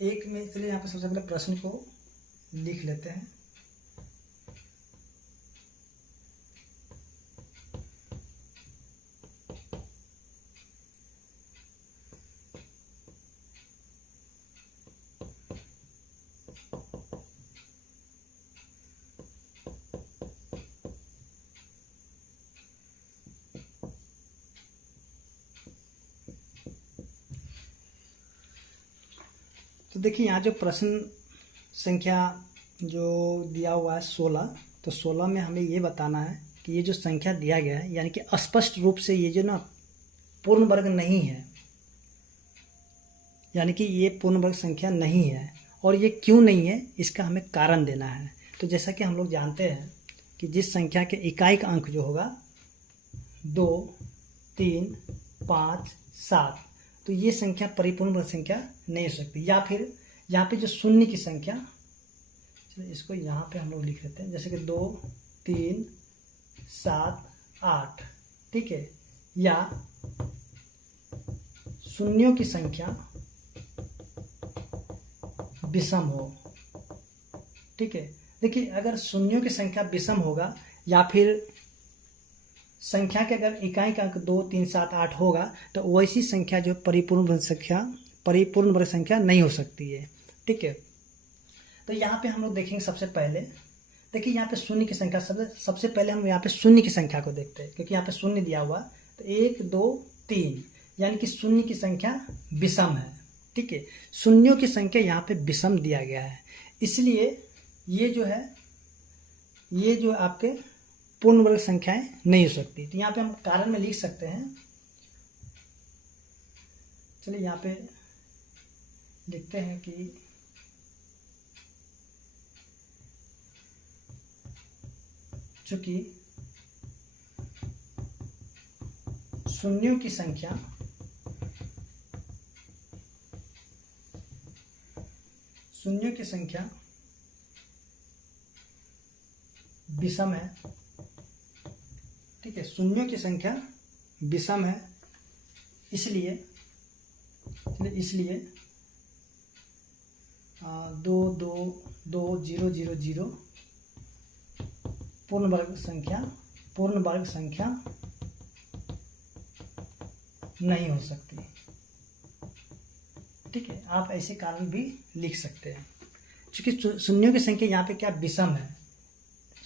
1 में चलिए यहाँ पे सबसे पहले प्रश्न को लिख लेते हैं। तो देखिए यहाँ जो प्रश्न संख्या जो दिया हुआ है 16, तो 16 में हमें ये बताना है कि ये जो संख्या दिया गया है, यानी कि स्पष्ट रूप से ये जो ना पूर्ण वर्ग नहीं है, यानी कि ये पूर्ण वर्ग संख्या नहीं है। और ये क्यों नहीं है, इसका हमें कारण देना है। तो जैसा कि हम लोग जानते हैं कि जिस संख्या के इकाई का अंक जो होगा 2 3 5 7, तो ये संख्या परिपूर्ण वर्ग संख्या नहीं हो सकती। या फिर यहाँ पे जो शून्य की संख्या, चलिए इसको यहाँ पे हम लोग लिख लेते हैं, जैसे कि 2 3 7 8, ठीक है, या शून्यों की संख्या विषम हो, ठीक है। देखिए अगर शून्यों की संख्या विषम होगा या फिर संख्या के अगर इकाई का अंक 2 3 7 8 होगा, तो वैसी संख्या जो परिपूर्ण वर्ग संख्या नहीं हो सकती है, ठीक है। तो यहाँ पे हम लोग देखेंगे सबसे पहले, देखिए यहाँ पे शून्य की संख्या, सबसे पहले हम यहाँ पे शून्य की संख्या को देखते हैं, क्योंकि यहाँ पे शून्य दिया हुआ, तो 1 2 3, यानी कि शून्य की संख्या विषम है, ठीक है। शून्यों की संख्या यहाँ पे विषम दिया गया है, इसलिए ये जो है, ये जो आपके पूर्ण वर्ग संख्याएं नहीं हो सकती। तो यहाँ पे हम कारण में लिख सकते हैं, चलिए यहाँ पे लिखते हैं कि चूंकि शून्यों की संख्या विषम है, ठीक है, शून्यों की संख्या विषम है, इसलिए 2 2 2 0 0 0 पूर्ण वर्ग संख्या नहीं हो सकती, ठीक है। आप ऐसे कारण भी लिख सकते हैं, क्योंकि शून्यों की संख्या यहाँ पे क्या विषम है,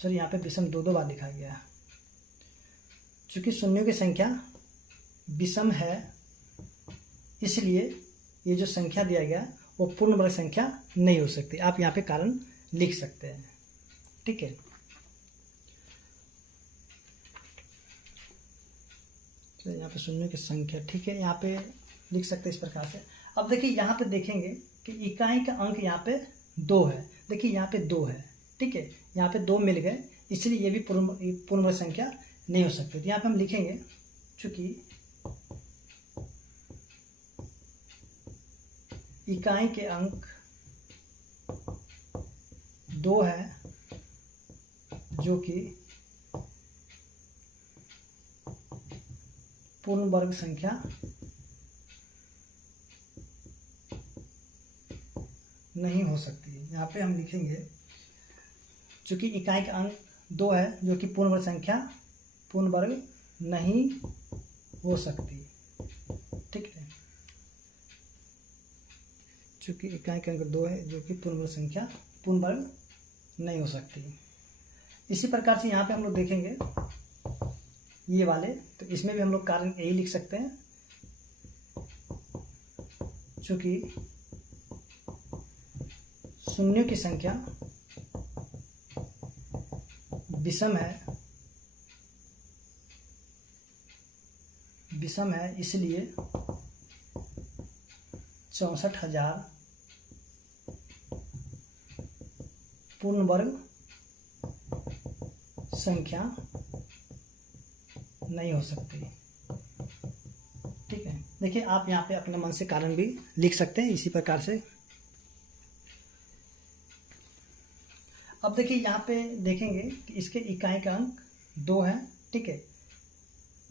सॉरी यहाँ पे विषम दो बार लिखा गया है। चूंकि शून्यों की संख्या विषम है इसलिए ये जो संख्या दिया गया वो पूर्ण वर्ग संख्या नहीं हो सकती। आप यहाँ पे कारण लिख सकते हैं, ठीक है। तो यहाँ पे शून्यों की संख्या, ठीक है, यहाँ पे लिख सकते हैं इस प्रकार से। अब देखिए यहाँ पे देखेंगे कि इकाई का अंक यहाँ पे 2 है। देखिए यहाँ पे 2 है, ठीक है, यहाँ पे 2 मिल गए, इसलिए ये भी पूर्ण वर्ग संख्या नहीं हो सकती। तो यहाँ पे हम लिखेंगे चूंकि इकाई के अंक 2 है जो कि पूर्ण वर्ग संख्या नहीं हो सकती। यहाँ पे हम लिखेंगे चूंकि इकाई का अंक 2 है जो कि पूर्ण वर्ग नहीं हो सकती, ठीक है। चूंकि इकाई का अंक 2 है जो कि पूर्ण वर्ग नहीं हो सकती। इसी प्रकार से यहाँ पे हम लोग देखेंगे ये वाले, तो इसमें भी हम लोग कारण यही लिख सकते हैं। चूंकि शून्यों की संख्या विषम है इसलिए 64,000 पूर्ण वर्ग संख्या नहीं हो सकती, ठीक है। देखिए आप यहाँ पे अपने मन से कारण भी लिख सकते हैं इसी प्रकार से। अब देखिए यहाँ पे देखेंगे कि इसके इकाई का अंक 2 है, ठीक है।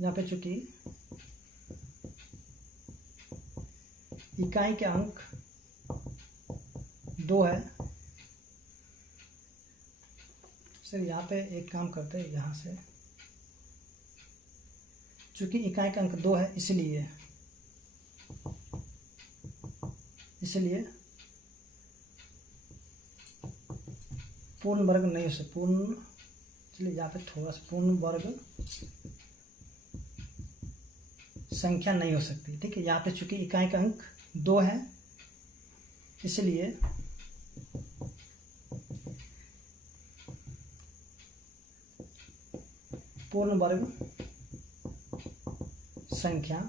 यहाँ पे चूंकि इकाई के अंक 2 है, सर यहाँ पे एक काम करते हैं, यहाँ से चूंकि इकाई का अंक 2 है इसलिए पूर्ण वर्ग नहीं हो सकता। चलिए यहाँ पे थोड़ा सा पूर्ण वर्ग संख्या नहीं हो सकती, ठीक है। यहाँ पे चूंकि इकाई का अंक 2 है इसलिए पूर्ण वर्ग संख्या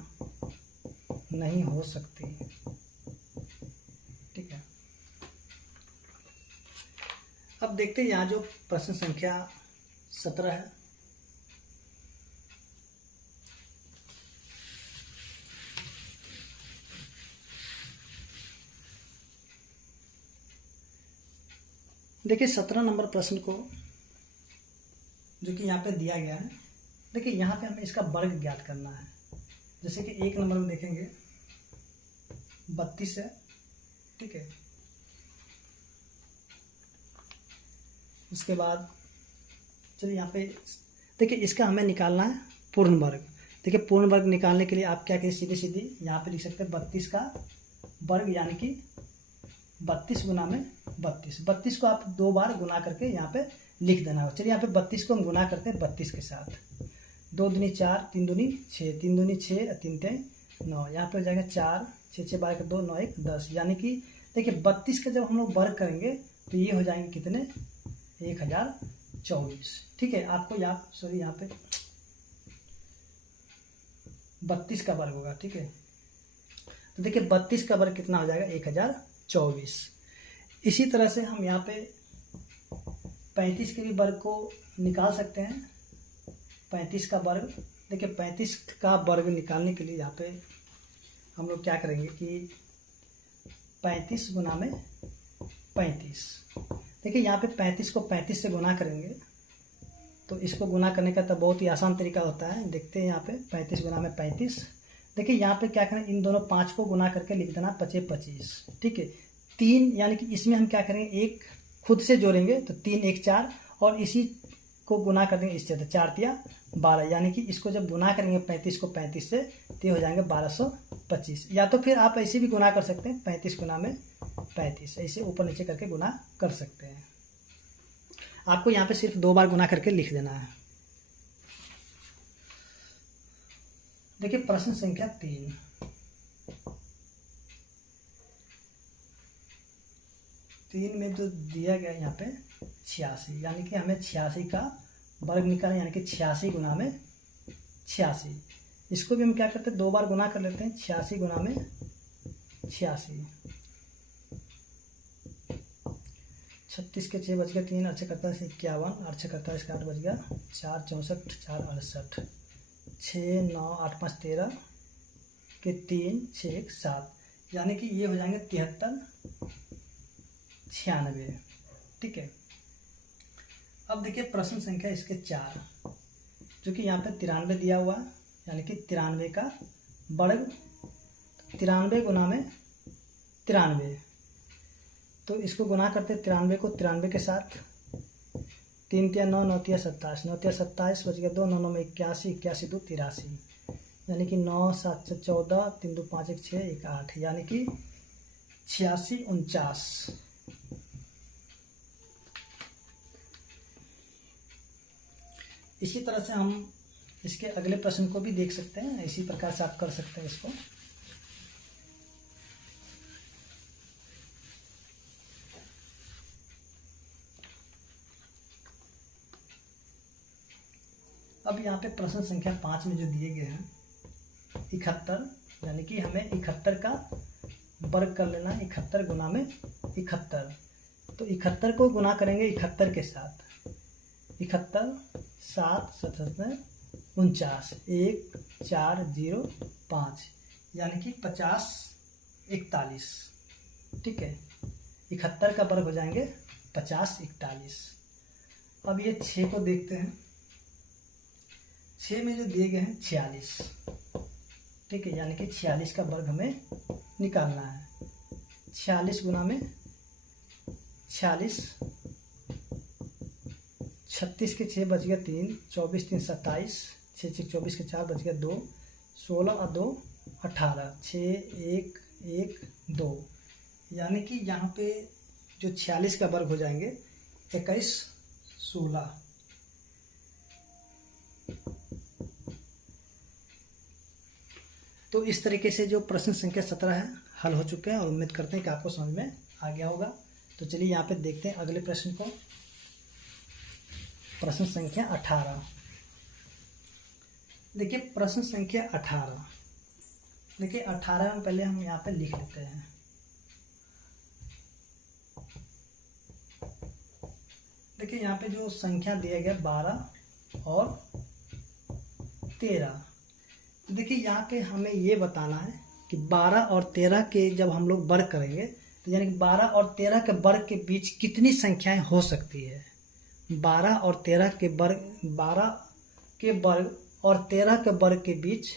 नहीं हो सकती, ठीक है। अब देखते हैं यहाँ जो प्रश्न संख्या 17 है। देखिए 17 नंबर प्रश्न को जो कि यहाँ पे दिया गया है, देखिए यहाँ पे हमें इसका वर्ग ज्ञात करना है। जैसे कि 1 नंबर में देखेंगे 32 है, ठीक है। उसके बाद चलिए यहाँ पे देखिए इसका हमें निकालना है पूर्ण वर्ग। देखिए पूर्ण वर्ग निकालने के लिए आप क्या करें, सीधे सीधे यहाँ पे लिख सकते हैं 32 का वर्ग, यानी कि 32 गुना में 32 को आप 2 बार गुना करके यहाँ पे लिख देना हो। चलिए यहाँ पे 32 को हम गुना करते हैं 32 के साथ। 2 दूनी 4, 3 दूनी 6, 3 दूनी 6, 3 3 9, यहाँ पे हो जाएगा 4, 6 6 12 2 9 1 10। यानी कि देखिए 32 का जब हम लोग वर्ग करेंगे तो ये हो जाएंगे कितने, 1024, ठीक है। आपको यहाँ पे 32 का वर्ग होगा, ठीक है। तो देखिए 32 का वर्ग कितना हो जाएगा, 1024। इसी तरह से हम यहाँ पे 35 के भी वर्ग को निकाल सकते हैं। 35 का वर्ग, देखिए 35 का वर्ग निकालने के लिए यहाँ पे हम लोग क्या करेंगे कि 35 गुना में 35। देखिए यहाँ पे 35 को 35 से गुना करेंगे तो इसको गुना करने का तो बहुत ही आसान तरीका होता है। देखते हैं यहाँ पे 35 गुना में 35। देखिए यहाँ पे क्या करें, इन दोनों 5 को गुना करके लिख देना 25 25, ठीक है। 3 यानी कि इसमें हम क्या करेंगे, एक खुद से जोड़ेंगे तो 3 1 4, और इसी को गुना कर देंगे इससे, तो 4 तिया 12, यानी कि इसको जब गुना करेंगे 35 को 35 से तो हो जाएंगे 1225। या तो फिर आप ऐसे भी गुना कर सकते हैं, 35 गुना में 35, ऐसे ऊपर नीचे करके गुना कर सकते हैं। आपको यहाँ पे सिर्फ 2 बार गुना करके लिख देना है। देखिए प्रश्न संख्या 3, में जो दिया गया यहाँ पे 86, यानी कि हमें 86 का वर्ग निकालना, यानी कि 86 गुना में 86। इसको भी हम क्या करते हैं, 2 बार गुना कर लेते हैं। 86 गुना में 86, 36 के 6 बच गया 3, 8 करता है 51, 8 करता है 8 बच गया 4, 64, 4 68, 6 9 8 5 13 के 3 6 1 7, यानी कि ये हो जाएंगे 73 96। ठीक है। अब देखिए प्रश्न संख्या इसके 4, जो कि यहाँ पे 93 दिया हुआ है, यानी कि 93 का वर्ग, 93 गुना में 93, तो इसको गुना करते 93 को 93 के साथ, 3 3 9 9 3 27, 9 3 27 बच गया 2, 9 9 में 81, 81 2 83, यानी कि 9 7 से 14, 3 2 5 1 6 1 8, यानी कि 86 49। इसी तरह से हम इसके अगले प्रश्न को भी देख सकते हैं, इसी प्रकार से आप कर सकते हैं इसको। अब यहाँ पे प्रश्न संख्या 5 में जो दिए गए हैं 71, यानी कि हमें 71 का वर्ग कर लेना है। 71 गुना में 71, तो 71 को गुना करेंगे 71 के साथ, 71 7 77 49, 1 4 0 5, यानी कि 50 41। ठीक है, 71 का वर्ग हो जाएंगे 50 41। अब ये 6 को देखते हैं। 6 में जो दिए गए हैं 46, ठीक है, यानी कि 46 का वर्ग हमें निकालना है। 46 गुना में 46, 36 के 6 बच गया 3, 24 3 27, 6 6 24 के 4 बच गया 2, 16 और 2 18, 6 1 1 2, यानी कि यहाँ पे जो 46 का वर्ग हो जाएंगे 21 16। तो इस तरीके से जो प्रश्न संख्या 17 है हल हो चुके हैं, और उम्मीद करते हैं कि आपको समझ में आ गया होगा। तो चलिए यहाँ पे देखते हैं अगले प्रश्न को। प्रश्न संख्या 18, देखिए प्रश्न संख्या 18, देखिए 18 में पहले हम यहाँ पे लिख लेते हैं। देखिए यहाँ पे जो संख्या दिया गया 12 और 13, देखिए यहाँ पे हमें ये बताना है कि 12 और 13 के जब हम लोग वर्ग करेंगे, तो यानी कि 12 और 13 के वर्ग के बीच कितनी संख्याएं हो सकती है। 12 और 13 के वर्ग, 12 के वर्ग और 13 के वर्ग के बीच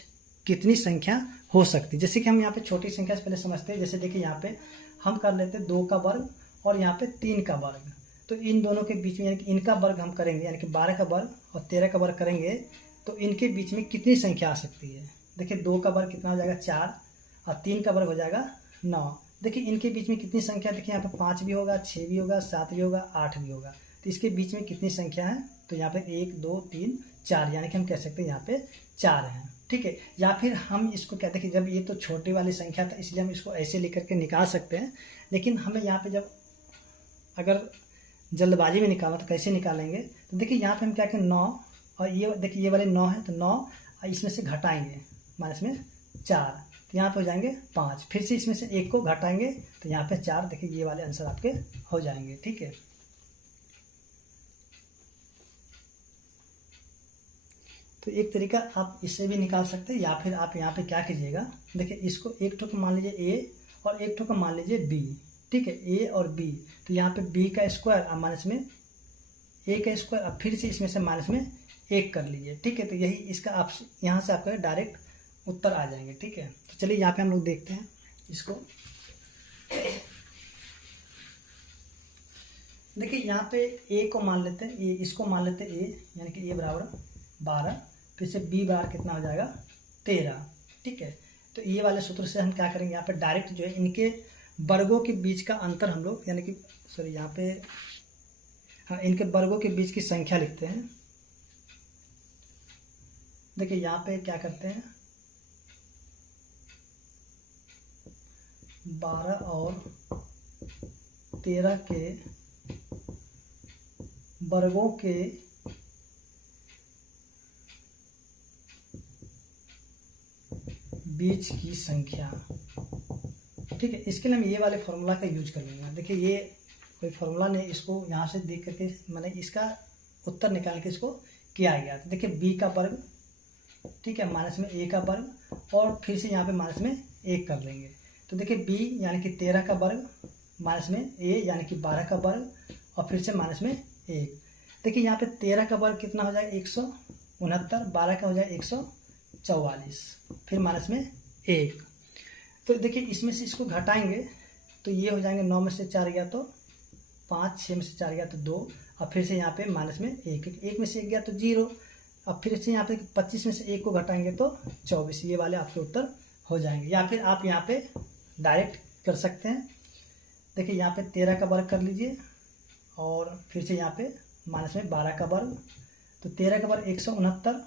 कितनी संख्या हो सकती है। जैसे कि हम यहाँ पे छोटी संख्या से पहले समझते हैं। जैसे देखिए यहाँ पे हम कर लेते हैं 2 का वर्ग और यहाँ पे 3 का वर्ग, तो इन दोनों के बीच में यानी कि इनका वर्ग हम करेंगे, यानी कि 12 का वर्ग और 13 का वर्ग करेंगे, तो इनके बीच में कितनी संख्या आ सकती है। देखिए 2 का वर्ग कितना हो जाएगा 4, और 3 का वर्ग हो जाएगा 9। देखिए इनके बीच में कितनी संख्या, देखिए यहाँ पे 5 भी होगा, 6 भी होगा, 7 भी होगा, 8 भी होगा, तो इसके बीच में कितनी संख्या है, तो यहाँ पे 1 2 3 4, यानी कि हम कह सकते हैं यहाँ पे 4 हैं। ठीक है, या फिर हम इसको कहते हैं कि जब ये तो छोटी वाली संख्या था इसलिए हम इसको ऐसे लेकर के निकाल सकते हैं, लेकिन हमें यहाँ पे जब अगर जल्दबाजी में निकालना तो कैसे निकालेंगे। तो देखिए यहाँ पे हम क्या करें 9, और ये देखिए ये वाले 9 है, तो 9 इसमें से घटाएंगे माइनस में 4, तो यहाँ पे हो जाएंगे 5, फिर से इसमें से 1 को घटाएंगे तो यहाँ पे 4, देखिए ये वाले आंसर आपके हो जाएंगे। ठीक है, तो एक तरीका आप इससे भी निकाल सकते हैं, या फिर आप यहाँ पे क्या कीजिएगा, देखिए इसको एक ठो को मान लीजिए ए और एक ठो को मान लीजिए बी। ठीक है, ए और बी, तो यहाँ पे बी का स्क्वायर और माइनस में ए का स्क्वायर, और फिर से इसमें से माइनस में 1 कर लीजिए। ठीक है, तो यही इसका आप यहाँ से आपका डायरेक्ट उत्तर आ जाएंगे। ठीक है, तो चलिए यहाँ पे हम लोग देखते हैं इसको। देखिए यहाँ पे ए को मान लेते हैं, ए इसको मान लेते हैं ए, यानी कि ए बराबर 12, फिर से बी बराबर कितना हो जाएगा 13। ठीक है, तो ये वाले सूत्र से हम क्या करेंगे, यहाँ पे डायरेक्ट जो है इनके वर्गों के बीच का अंतर हम लोग, यानी कि सॉरी यहाँ पे हाँ, इनके वर्गों के बीच की संख्या लिखते हैं। देखिए यहाँ पे क्या करते हैं, 12 और 13 के वर्गों के बीच की संख्या। ठीक है, इसके लिए हम ये वाले फॉर्मूला का यूज कर लेंगे। देखिए ये कोई फॉर्मूला नहीं, इसको यहाँ से देख करके मैंने इसका उत्तर निकाल के इसको किया गया। तो देखिए बी का वर्ग, ठीक है, माइनस में ए का वर्ग, और फिर से यहाँ पे माइनस में 1 कर देंगे। तो देखिए बी यानी कि 13 का वर्ग, माइनस में ए यानी कि 12 का वर्ग, और फिर से माइनस में 1। देखिए यहाँ पे 13 का वर्ग कितना हो जाएगा, 169, 12 का हो जाएगा 144, फिर माइनस में 1। तो देखिए इसमें से इसको घटाएंगे तो ये हो जाएंगे 9 में से 4 गया तो 5, 6 में से 4 गया तो 2, और फिर से यहाँ पे माइनस में 1 में से 1 गया तो 0, अब फिर से यहाँ पे 25 में से 1 को घटाएंगे तो 24। ये वाले आपके उत्तर हो जाएंगे। या फिर आप यहाँ पे डायरेक्ट कर सकते हैं। देखिए यहाँ पे 13 का वर्ग कर लीजिए, और फिर से यहाँ पे माइनस में 12 का वर्ग, तो 13 का वर्ग 169,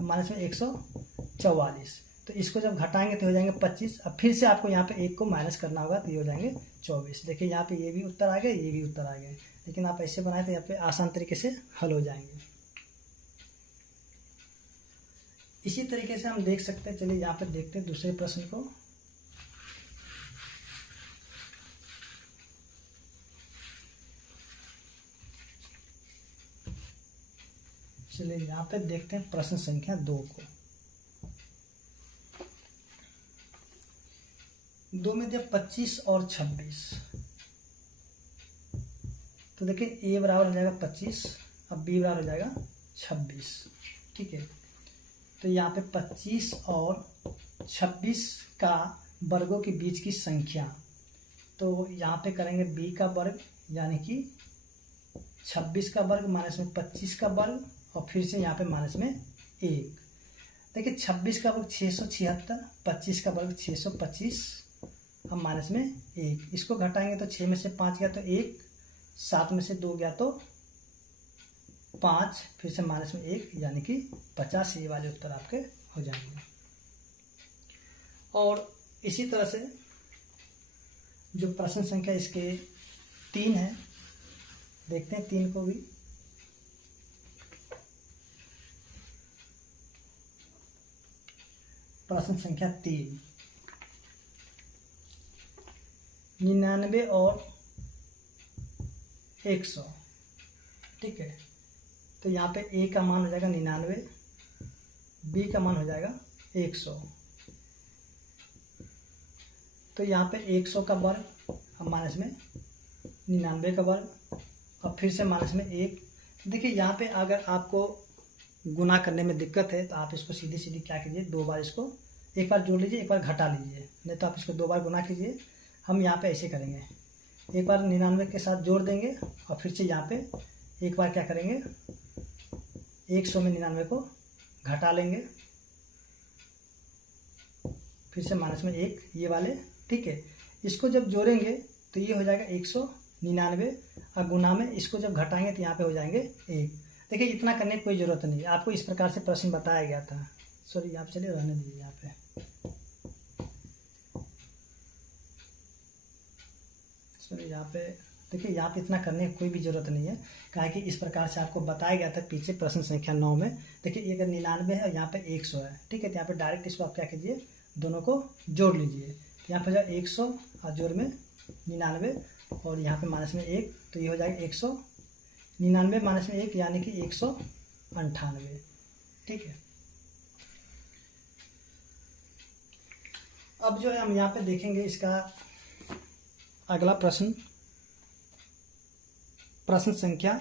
माइनस में 144। तो इसको जब घटाएंगे तो हो जाएंगे 25। अब फिर से आपको यहाँ पे 1 को माइनस करना होगा, तो ये हो जाएंगे 24। देखिए यहाँ पे ये भी उत्तर आ गए, ये भी उत्तर आ गए, लेकिन आप ऐसे बनाए तो यहाँ पे आसान तरीके से हल हो जाएंगे। इसी तरीके से हम देख सकते हैं। चलिए यहाँ पे देखते हैं दूसरे प्रश्न को। चलिए यहाँ पे देखते हैं प्रश्न संख्या 2 को। 2 में दिया 25 और 26। तो देखिए ए बराबर हो जाएगा 25, अब बी बराबर हो जाएगा 26। ठीक है, तो यहाँ पे 25 और 26 का वर्गों के बीच की संख्या। तो यहाँ पे करेंगे बी का वर्ग यानी कि 26 का वर्ग माइनस में 25 का वर्ग, और फिर से यहाँ पे माइनस में 1। देखिए 26 का वर्ग 676, 25 का वर्ग 625, अब माइनस में 1। इसको घटाएंगे तो 6 में से 5 गया तो 1, 7 में से 2 गया तो 5, फिर से माइनस में 1 यानी कि 50। ये वाले उत्तर आपके हो जाएंगे। और इसी तरह से जो प्रश्न संख्या इसके 3 है, देखते हैं 3 को भी। प्रश्न संख्या 3, 99 और 100। ठीक है, तो यहाँ पे ए का मान हो जाएगा 99, बी का मान हो जाएगा 100। तो यहाँ पे 100 का वर्ग, अब माइनस में 99 का वर्ग, और फिर से माइनस में 1। देखिए यहाँ पे अगर आपको गुना करने में दिक्कत है तो आप इसको सीधी सीधी क्या कीजिए, 2 बार इसको, एक बार जोड़ लीजिए, एक बार घटा लीजिए, नहीं तो आप इसको 2 बार गुना कीजिए। हम यहाँ पे ऐसे करेंगे, एक बार 99 के साथ जोड़ देंगे, और फिर से यहाँ पे एक बार क्या करेंगे, 100 में 99 को घटा लेंगे, फिर से माइनस में 1, ये वाले। ठीक है, इसको जब जोड़ेंगे तो ये हो जाएगा 199, और गुना में इसको जब घटाएंगे तो यहाँ पे हो जाएंगे 1। देखिए इतना करने की कोई ज़रूरत नहीं है, आपको इस प्रकार से प्रश्न बताया गया था। सॉरी, आप चलिए रहने दीजिए यहाँ पे। सॉरी, यहाँ पे देखिए, यहाँ पे इतना करने की कोई भी ज़रूरत नहीं है, कहा कि इस प्रकार से आपको बताया गया था पीछे प्रश्न संख्या 9 में। देखिए ये अगर 99 है और यहाँ पे 100 है, ठीक है, तो यहाँ पे डायरेक्ट इसको आप क्या कीजिए, दोनों को जोड़ लीजिए। यहाँ पे हो जाएगा 100 और जोड़ में 99, और यहाँ पे माइनस में 1, तो ये हो जाएगा 199 माइनस में 1 यानी कि 198। ठीक है, अब जो है हम यहाँ पे देखेंगे इसका अगला प्रश्न, प्रश्न संख्या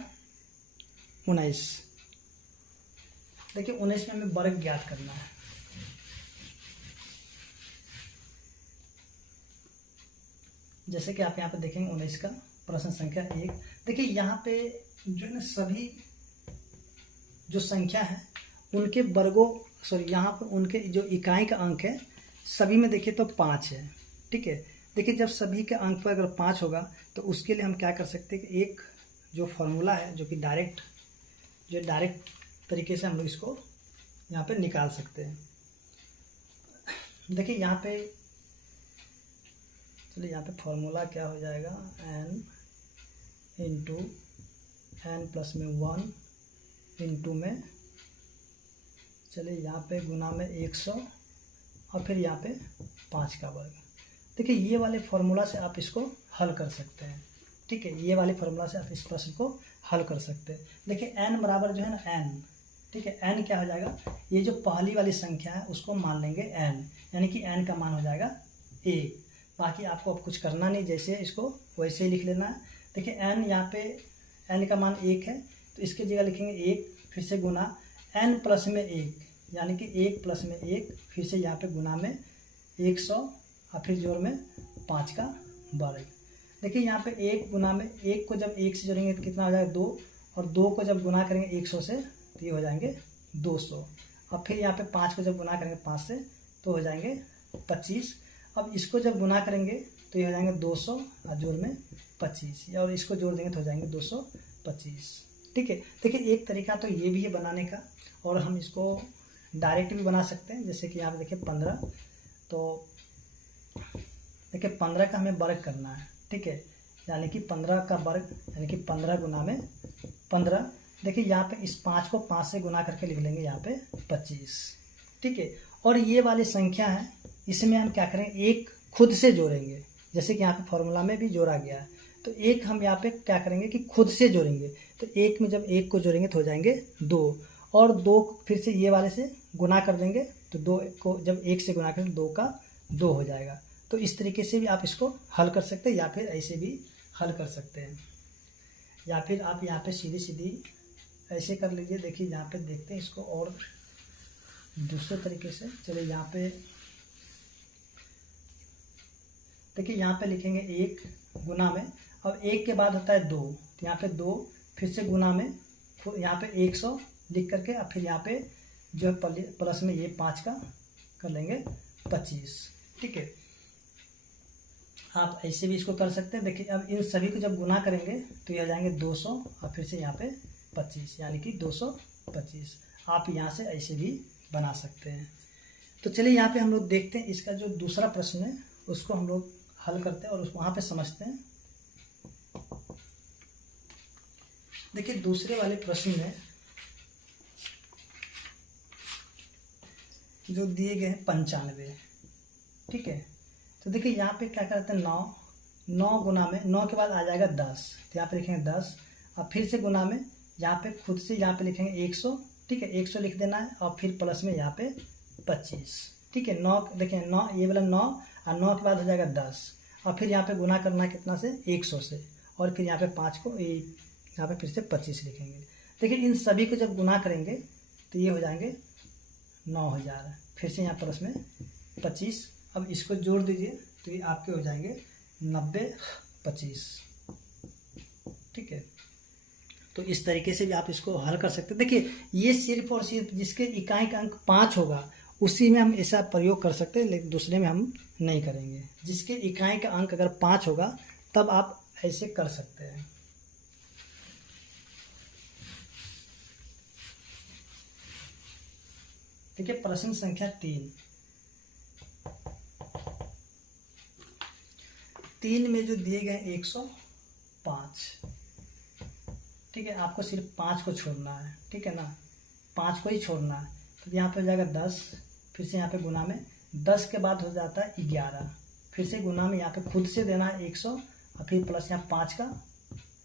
19। देखिए 19 में हमें वर्ग ज्ञात करना है। जैसे कि आप यहाँ पे देखेंगे 19 का प्रश्न संख्या 1। देखिए यहाँ पे जो है ना, सभी जो संख्या है उनके वर्गों, सॉरी यहाँ पर उनके जो इकाई का अंक है सभी में देखिए तो 5 है। ठीक है, देखिए जब सभी के अंक पर अगर 5 होगा तो उसके लिए हम क्या कर सकते हैं कि एक जो फॉर्मूला है जो डायरेक्ट तरीके से हम लोग इसको यहाँ पे निकाल सकते हैं। देखिए यहाँ पे, चलिए यहाँ पे फॉर्मूला क्या हो जाएगा, n इंटू n प्लस में 1 इंटू में, चलिए यहाँ पे गुना में 100 और फिर यहाँ पे 5 का वर्ग। देखिए ये वाले फॉर्मूला से आप इसको हल कर सकते हैं, ठीक है, ये वाले फॉर्मूला से आप इस प्रश्न को हल कर सकते हैं। देखिए n बराबर जो है ना n, ठीक है, n क्या हो जाएगा, ये जो पहली वाली संख्या है उसको मान लेंगे n, यानी कि n का मान हो जाएगा 1। बाकी आपको अब कुछ करना नहीं, जैसे इसको वैसे ही लिख लेना है। देखिए n यहाँ पे n का मान 1 है तो इसके जगह लिखेंगे 1, फिर से गुना n प्लस में 1, यानी कि 1 प्लस में 1, फिर से यहाँ पे गुना में 100 और फिर जोड़ में 5 का वर्ग। देखिए यहाँ पे 1 गुना में 1 को जब 1 से जोड़ेंगे तो कितना हो जाएगा 2, और 2 को जब गुना करेंगे 100 से तो ये हो जाएंगे 200, और फिर यहाँ पे 5 को जब गुना करेंगे 5 से तो हो जाएंगे 25। अब इसको जब गुना करेंगे तो ये हो जाएंगे 200 और जोड़ में 25, और इसको जोड़ देंगे तो हो जाएंगे 225, ठीक है। देखिए एक तरीका तो ये भी है बनाने का, और हम इसको डायरेक्ट भी बना सकते हैं। जैसे कि यहाँ पे देखिए 15, तो देखिए 15 का हमें वर्ग करना है, ठीक है, यानी कि 15 का वर्ग यानी कि 15 गुना में 15। देखिए यहाँ पे इस 5 को 5 से गुना करके लिख लेंगे यहाँ पे 25, ठीक है। और ये वाली संख्या है, इसमें हम क्या करेंगे, एक खुद से जोड़ेंगे, जैसे कि यहाँ पे फॉर्मूला में भी जोड़ा गया है। तो एक हम यहाँ पे क्या करेंगे कि खुद से जोड़ेंगे, तो एक में जब एक को जोड़ेंगे तो हो जाएंगे 2, और 2 फिर से ये वाले से गुना कर देंगे तो 2 को जब 1 से गुना करें 2 का 2 हो जाएगा। तो इस तरीके से भी आप इसको हल कर सकते हैं, या फिर ऐसे भी हल कर सकते हैं, या फिर आप यहाँ पे सीधी सीधी ऐसे कर लीजिए। देखिए यहाँ पे देखते हैं इसको और दूसरे तरीके से। चलिए यहाँ पे देखिए, यहाँ पे लिखेंगे 1 गुना में, अब 1 के बाद होता है 2, तो यहाँ पे 2 फिर से गुना में, यहाँ पे 100 लिख करके, अब फिर यहाँ पे जो है प्लस में ये 5 का कर लेंगे 25, ठीक है। आप ऐसे भी इसको कर सकते हैं। देखिए अब इन सभी को जब गुना करेंगे तो ये आ जाएंगे 200 और फिर से यहाँ पे 25, यानी कि 225। आप यहाँ से ऐसे भी बना सकते हैं। तो चलिए यहाँ पे हम लोग देखते हैं इसका जो दूसरा प्रश्न है उसको हम लोग हल करते हैं और उसको वहाँ पे समझते हैं। देखिए दूसरे वाले प्रश्न में जो दिए गए हैं 95, ठीक है। तो देखिए यहाँ पे क्या करते हैं 9 गुना में 9 के बाद आ जाएगा 10, तो यहाँ पे लिखेंगे 10 और फिर से गुना में यहाँ पे खुद से यहाँ पे लिखेंगे 100, ठीक है, 100 लिख देना है और फिर प्लस में यहाँ पे 25, ठीक है। 9 देखिए 9 ये वाला 9 और 9 के बाद हो जाएगा 10 और फिर यहाँ पे गुना करना है कितना से 100 से, और फिर यहाँ पे 5 को यहाँ पे फिर से 25 लिखेंगे। देखिए इन सभी को जब गुना करेंगे तो ये हो जाएंगे 9000, फिर से यहाँ प्लस में 25, अब इसको जोड़ दीजिए तो ये आपके हो जाएंगे 90-25, ठीक है। तो इस तरीके से भी आप इसको हल कर सकते हैं। देखिए ये सिर्फ और सिर्फ जिसके इकाई का अंक 5 होगा उसी में हम ऐसा प्रयोग कर सकते हैं, लेकिन दूसरे में हम नहीं करेंगे। जिसके इकाई का अंक अगर 5 होगा तब आप ऐसे कर सकते हैं। देखिए प्रश्न संख्या 3 में जो दिए गए 105, ठीक है, आपको सिर्फ 5 को छोड़ना है, ठीक है ना, 5 को ही छोड़ना है। तो यहाँ पे हो जाएगा 10, फिर से यहाँ पे गुना में 10 के बाद हो जाता है 11, फिर से गुना में यहाँ पे खुद से देना है 100 और फिर प्लस यहाँ 5 का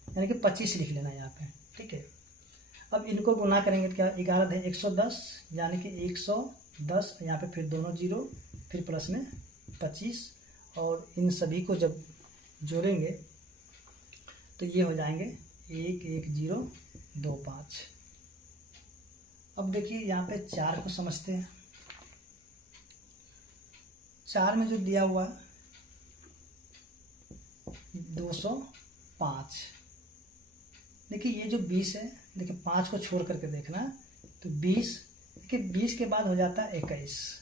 यानी कि 25 लिख लेना है यहाँ पे, ठीक है। अब इनको गुना करेंगे तो क्या 11 है 110, यानी कि 110, यहाँ पे फिर दोनों 0 फिर प्लस में 25, और इन सभी को जब जोड़ेंगे तो ये हो जाएंगे 11025। अब देखिए यहाँ पे 4 को समझते हैं। 4 में जो दिया हुआ 205, देखिए ये जो 20 है, देखिए 5 को छोड़ करके देखना तो 20, देखिए 20 के बाद हो जाता है 21,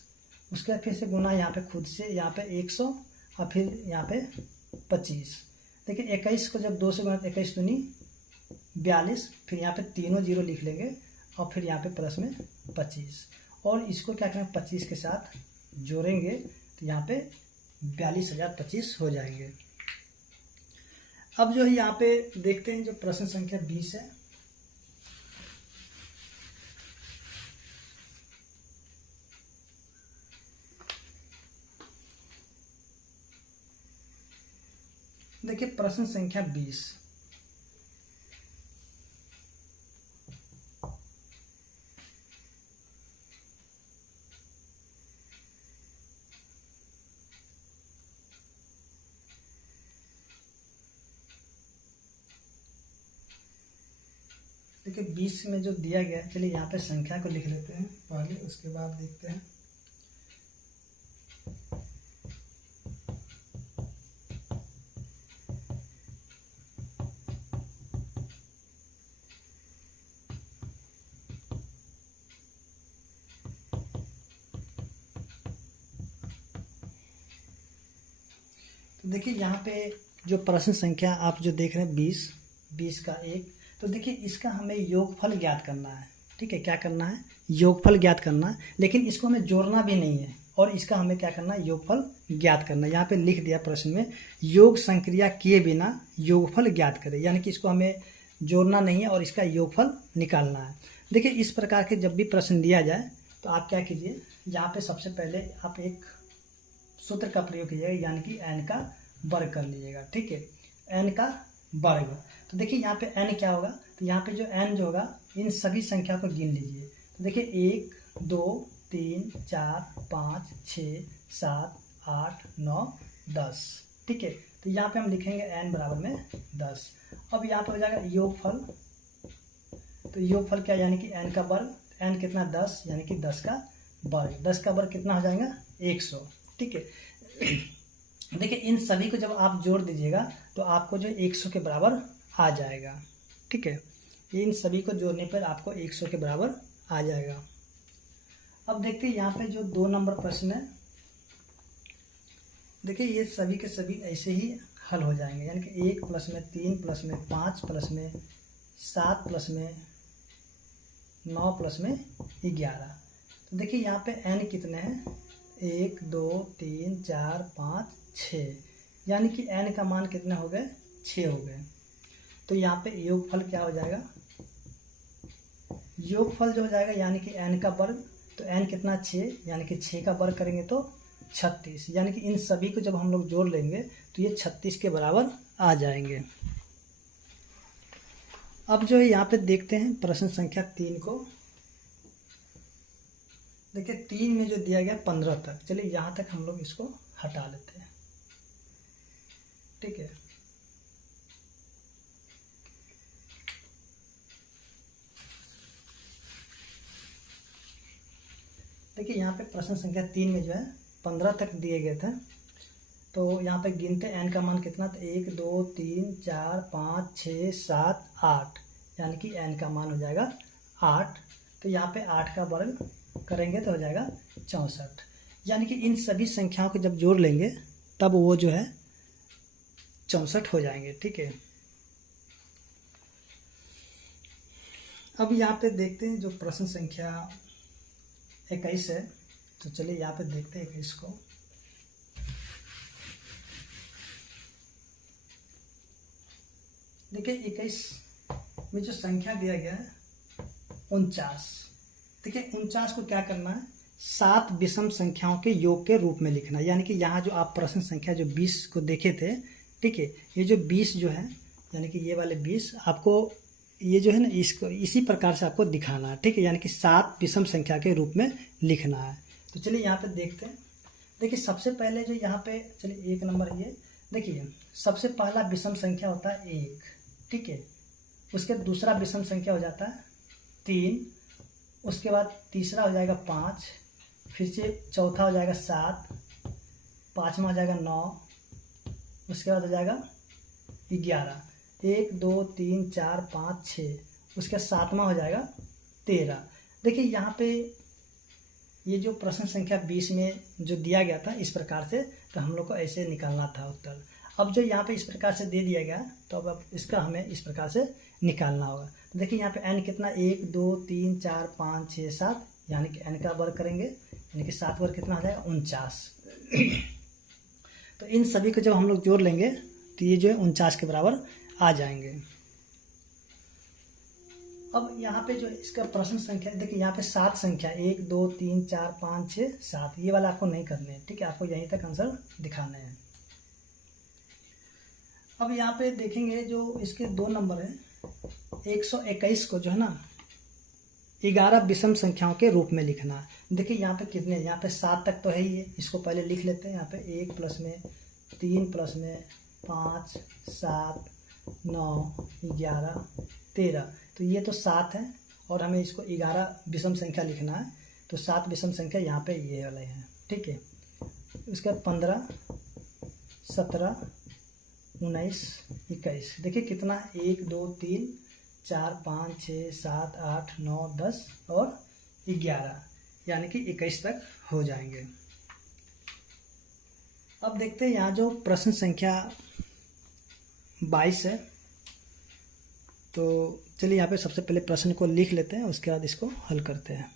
उसके बाद फिर से गुना यहाँ पे खुद से यहाँ पे 100 और फिर यहाँ पे 25। देखिए 21 को जब 2 से गुना 21 दूनी 42, फिर यहाँ पे तीनों जीरो लिख लेंगे और फिर यहाँ पे प्लस में 25, और इसको क्या करें 25 के साथ जोड़ेंगे तो यहाँ पे 42,025 हो जाएंगे। अब जो है यहाँ पे देखते हैं जो प्रश्न संख्या 20 है। देखिए प्रश्न संख्या 20, देखिए 20 में जो दिया गया है, चलिए यहाँ पे संख्या को लिख लेते हैं पहले, उसके बाद देखते हैं। तो देखिए यहाँ पे जो प्रश्न संख्या आप जो देख रहे हैं 20 का 1, तो देखिए इसका हमें योगफल ज्ञात करना है। ठीक है, क्या करना है, योगफल ज्ञात करना है, लेकिन इसको हमें जोड़ना भी नहीं है और इसका हमें क्या करना है, योगफल ज्ञात करना है। यहाँ पे लिख दिया प्रश्न में, योग संक्रिया किए बिना योगफल ज्ञात करें, यानी कि इसको हमें जोड़ना नहीं है और इसका योगफल निकालना है। देखिए इस प्रकार के जब भी प्रश्न दिया जाए तो आप क्या कीजिए, यहाँ पे सबसे पहले आप एक सूत्र का प्रयोग कीजिएगा, यानी कि n का वर्ग कर लीजिएगा। ठीक है, n का वर्ग। तो देखिए यहाँ पे n क्या होगा, तो यहाँ पे जो n जो होगा इन सभी संख्या को गिन लीजिए। तो देखिए 1 2 3 4 5 6 7 8 9 10। ठीक है, तो यहाँ पे हम लिखेंगे n बराबर में 10। अब यहाँ पे हो जाएगा योगफल, तो योगफल क्या, यानी कि n का वर्ग, n कितना 10, यानी कि 10 का वर्ग, 10 का वर्ग कितना हो जाएगा 100। ठीक है, देखिए इन सभी को जब आप जोड़ दीजिएगा तो आपको जो 100 के बराबर आ जाएगा। ठीक है, इन सभी को जोड़ने पर आपको 100 के बराबर आ जाएगा। अब देखते हैं यहाँ पे जो 2 नंबर प्रश्न है, देखिए ये सभी के सभी ऐसे ही हल हो जाएंगे, यानी कि 1 प्लस में 3 प्लस में 5 प्लस में 7 प्लस में 9 प्लस में 11। तो देखिए यहाँ पे n कितने हैं, 1 2 3 4 5 6, यानी कि n का मान कितने हो गए, 6 हो गए। तो यहाँ पे योगफल क्या हो जाएगा, योगफल जो हो जाएगा यानी कि n का वर्ग, तो n कितना 6, यानी कि 6 का वर्ग करेंगे तो 36, यानी कि इन सभी को जब हम लोग जोड़ लेंगे तो ये 36 के बराबर आ जाएंगे। अब जो है यहाँ पे देखते हैं प्रश्न संख्या 3 को। देखिए 3 में जो दिया गया 15 तक, चलिए यहाँ तक हम लोग इसको हटा लेते हैं। ठीक है, देखिए यहाँ पे प्रश्न संख्या 3 में जो है 15 तक दिए गए थे, तो यहाँ पे गिनते n का मान कितना था, 1 2 3 4 5 6 7 8, यानी कि n का मान हो जाएगा 8। तो यहाँ पे 8 का वर्ग करेंगे तो हो जाएगा 64, यानी कि इन सभी संख्याओं को जब जोड़ लेंगे तब वो जो है 64 हो जाएंगे। ठीक है, अब यहाँ पे देखते हैं जो प्रश्न संख्या 21 है, तो चलिए यहाँ पे देखते हैं 21 को। देखिए 21 में जो संख्या दिया गया है 49, देखिए 49 को क्या करना है, 7 विषम संख्याओं के योग के रूप में लिखना है, यानी कि यहाँ जो आप प्रश्न संख्या जो 20 को देखे थे, ठीक है, ये जो 20 जो है, यानी कि ये वाले 20 आपको ये जो है ना इसको इसी प्रकार से आपको दिखाना है। ठीक है, यानी कि 7 विषम संख्या के रूप में लिखना है। तो चलिए यहाँ पे देखते हैं। देखिए सबसे पहले जो यहाँ पे, चलिए 1 नंबर ये देखिए, सबसे पहला विषम संख्या होता है 1। ठीक है, उसके दूसरा विषम संख्या हो जाता है 3, उसके बाद तीसरा हो जाएगा 5, फिर से चौथा हो जाएगा 7, पाँचवा हो जाएगा 9, उसके बाद हो जाएगा 11, 1 2 3 4 5 6, उसका 7वां हो जाएगा 13। देखिए यहाँ पे ये जो प्रश्न संख्या 20 में जो दिया गया था इस प्रकार से, तो हम लोग को ऐसे निकालना था उत्तर। अब जो यहाँ पे इस प्रकार से दे दिया गया, तो अब इसका हमें इस प्रकार से निकालना होगा। तो देखिए यहाँ पे n कितना 1 2 3 4 5 6 7, यानी कि n का वर्ग करेंगे, यानी कि 7 वर्ग कितना हो जाएगा 49। तो इन सभी को जब हम लोग जोड़ लेंगे तो ये जो है 49 के बराबर आ जाएंगे। अब यहाँ पे जो इसका प्रश्न संख्या देखिए, यहाँ पे 7 संख्या 1 2 3 4 5 6 7, ये वाला आपको नहीं करने हैं, ठीक है, आपको यहीं तक आंसर दिखाने हैं। अब यहाँ पे देखेंगे जो इसके 2 नंबर हैं, 121 को जो है ना 11 विषम संख्याओं के रूप में लिखना है। देखिए यहाँ पे कितने, यहाँ पे 7 तक तो है ही है, इसको पहले लिख लेते हैं। यहाँ पे 1 प्लस में 3 प्लस में 5 7 9 11 13, तो ये तो 7 है और हमें इसको 11 विषम संख्या लिखना है, तो 7 विषम संख्या यहाँ पे ये वाले हैं, ठीक है। उसके बाद 15 17 19 21, देखिए कितना 1 2 3 4 5 6 7 8 9 10 और 11, यानी कि 21 तक हो जाएंगे। अब देखते हैं यहाँ जो प्रश्न संख्या 22 है, तो चलिए यहाँ पे सबसे पहले प्रश्न को लिख लेते हैं, उसके बाद इसको हल करते हैं।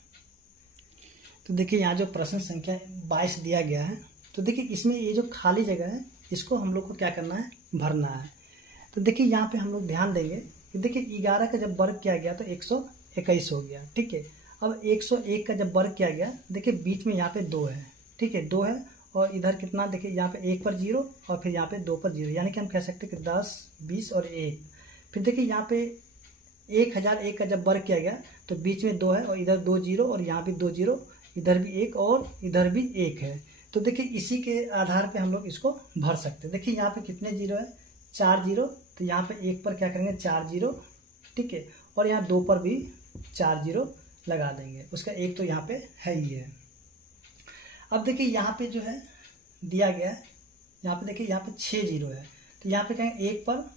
तो देखिए यहाँ जो प्रश्न संख्या 22 दिया गया है, तो देखिए इसमें ये जो खाली जगह है इसको हम लोग को क्या करना है, भरना है। तो देखिए यहाँ पे हम लोग ध्यान देंगे कि देखिए 11 का जब वर्ग किया गया तो 121 हो गया, ठीक है। अब 101 का जब वर्ग किया गया, देखिए बीच में यहाँ पे 2 है, ठीक है, 2 है, और इधर कितना देखिए यहाँ पे 1 पर 0 और फिर यहाँ पे 2 पर 0, यानी कि हम कह सकते हैं कि 10 20 और 1। फिर देखिए यहाँ पे 1001 का जब वर्ग किया गया तो बीच में 2 है और इधर 2 0 और यहाँ भी 2 0, इधर भी 1 और इधर भी 1 है। तो देखिए इसी के आधार पे हम लोग इसको भर सकते हैं। देखिए यहाँ पे कितने 0 है, 4 0, तो यहाँ पे 1 पर क्या करेंगे 4 0, ठीक है, और यहाँ 2 पर भी 4 0 लगा देंगे, उसका 1 तो यहाँ पे है ही है। अब देखिए यहाँ पे जो है दिया गया है, यहाँ पे देखिए यहाँ पे 6 0 है, तो यहाँ पे कहेंगे 1 पर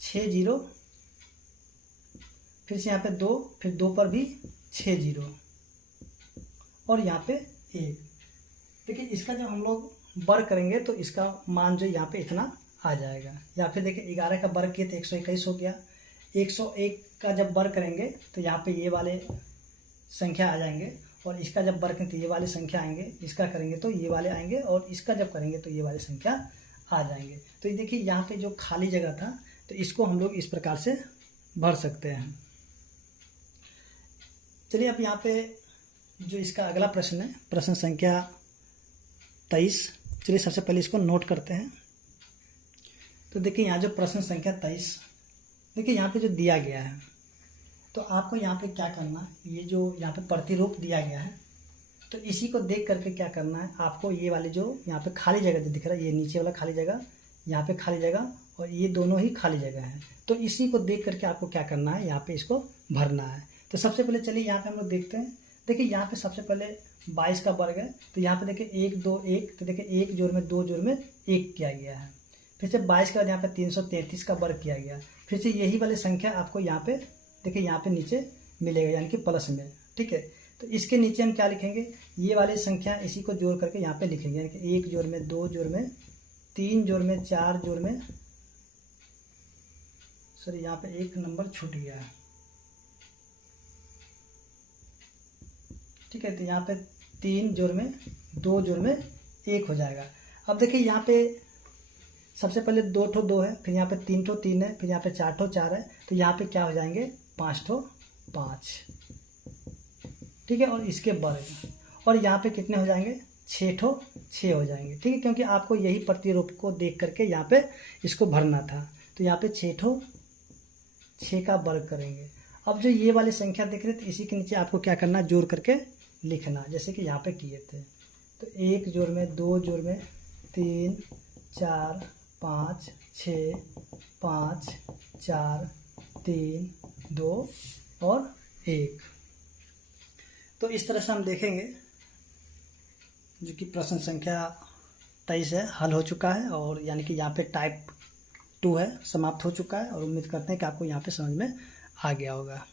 6 0, फिर से यहाँ पे 2, फिर 2 पर भी 6 0 और यहाँ पे 1। देखिए इसका जब हम लोग वर्ग करेंगे तो इसका मान जो यहाँ पे इतना आ जाएगा। या फिर देखिए 11 का वर्ग किए तो 121 हो गया, 101 का जब वर्ग करेंगे तो यहाँ पे ये वाले संख्या आ जाएंगे, और इसका जब वर्ग करेंगे तो ये वाले संख्या आएंगे, इसका करेंगे तो ये वाले आएंगे, और इसका जब करेंगे तो ये वाले संख्या आ जाएंगे। तो ये देखिए यहाँ पे जो खाली जगह था तो इसको हम लोग इस प्रकार से भर सकते हैं। चलिए अब यहाँ पे जो इसका अगला प्रश्न है, प्रश्न संख्या 23, चलिए सबसे पहले इसको नोट करते हैं। तो देखिए यहाँ जो प्रश्न संख्या 23, देखिए यहाँ पे जो दिया गया है, तो आपको यहाँ पे क्या करना है, ये जो यहाँ पे प्रतिरूप दिया गया है तो इसी को देख करके क्या करना है, आपको ये वाले जो यहाँ पे खाली जगह जो दिख रहा है, ये नीचे वाला खाली जगह, यहाँ पे खाली जगह, और ये दोनों ही खाली जगह है, तो इसी को देख करके आपको क्या करना है, यहाँ पे इसको भरना है। तो सबसे पहले चलिए यहाँ पे हम लोग देखते हैं। देखिए यहाँ पे सबसे पहले 22 का वर्ग है, तो यहाँ पे देखिए 1 2 1, तो देखिए 1 जोड़ में 2 जोड़ में 1 किया गया है। फिर से 22 के बाद यहाँ पे 333 का वर्ग किया गया, फिर से यही वाली संख्या आपको यहाँ पे देखिए यहाँ पे नीचे मिलेगा, यानी कि प्लस में, ठीक है। तो इसके नीचे हम क्या लिखेंगे, ये वाली संख्या इसी को जोड़ करके यहाँ पे लिखेंगे, यानी कि 1 जोड़ में 2 जोड़ में 3 जोड़ में 4 जोड़ में, सॉरी यहाँ पे एक नंबर छूट गया है, ठीक है। तो यहाँ पे 3 जोड़ में 2 जोड़ में 1 हो जाएगा। अब देखिए यहाँ पे सबसे पहले 2 ठो 2 है, फिर यहाँ पे 3 ठो 3 है, फिर यहाँ पे 4 ठो 4 है, तो यहाँ पे क्या हो जाएंगे 5 ठो 5, ठीक है, और इसके वर्ग, और यहाँ पे कितने हो जाएंगे 6 ठो 6 हो जाएंगे, ठीक है, क्योंकि आपको यही प्रतिरूप को देख करके यहाँ पे इसको भरना था। तो यहाँ पे 6 ठो 6 का वर्ग करेंगे। अब जो ये वाली संख्या देख रहे थे, इसी के नीचे आपको क्या करना, जोड़ करके लिखना, जैसे कि यहाँ पे किए थे। तो 1 जोड़ में 2 जोड़ में 3 4 5 6 5 4 3 2 और 1। तो इस तरह से हम देखेंगे जो कि प्रश्न संख्या 23 है हल हो चुका है, और यानी कि यहाँ पे टाइप 2 है समाप्त हो चुका है, और उम्मीद करते हैं कि आपको यहाँ पे समझ में आ गया होगा।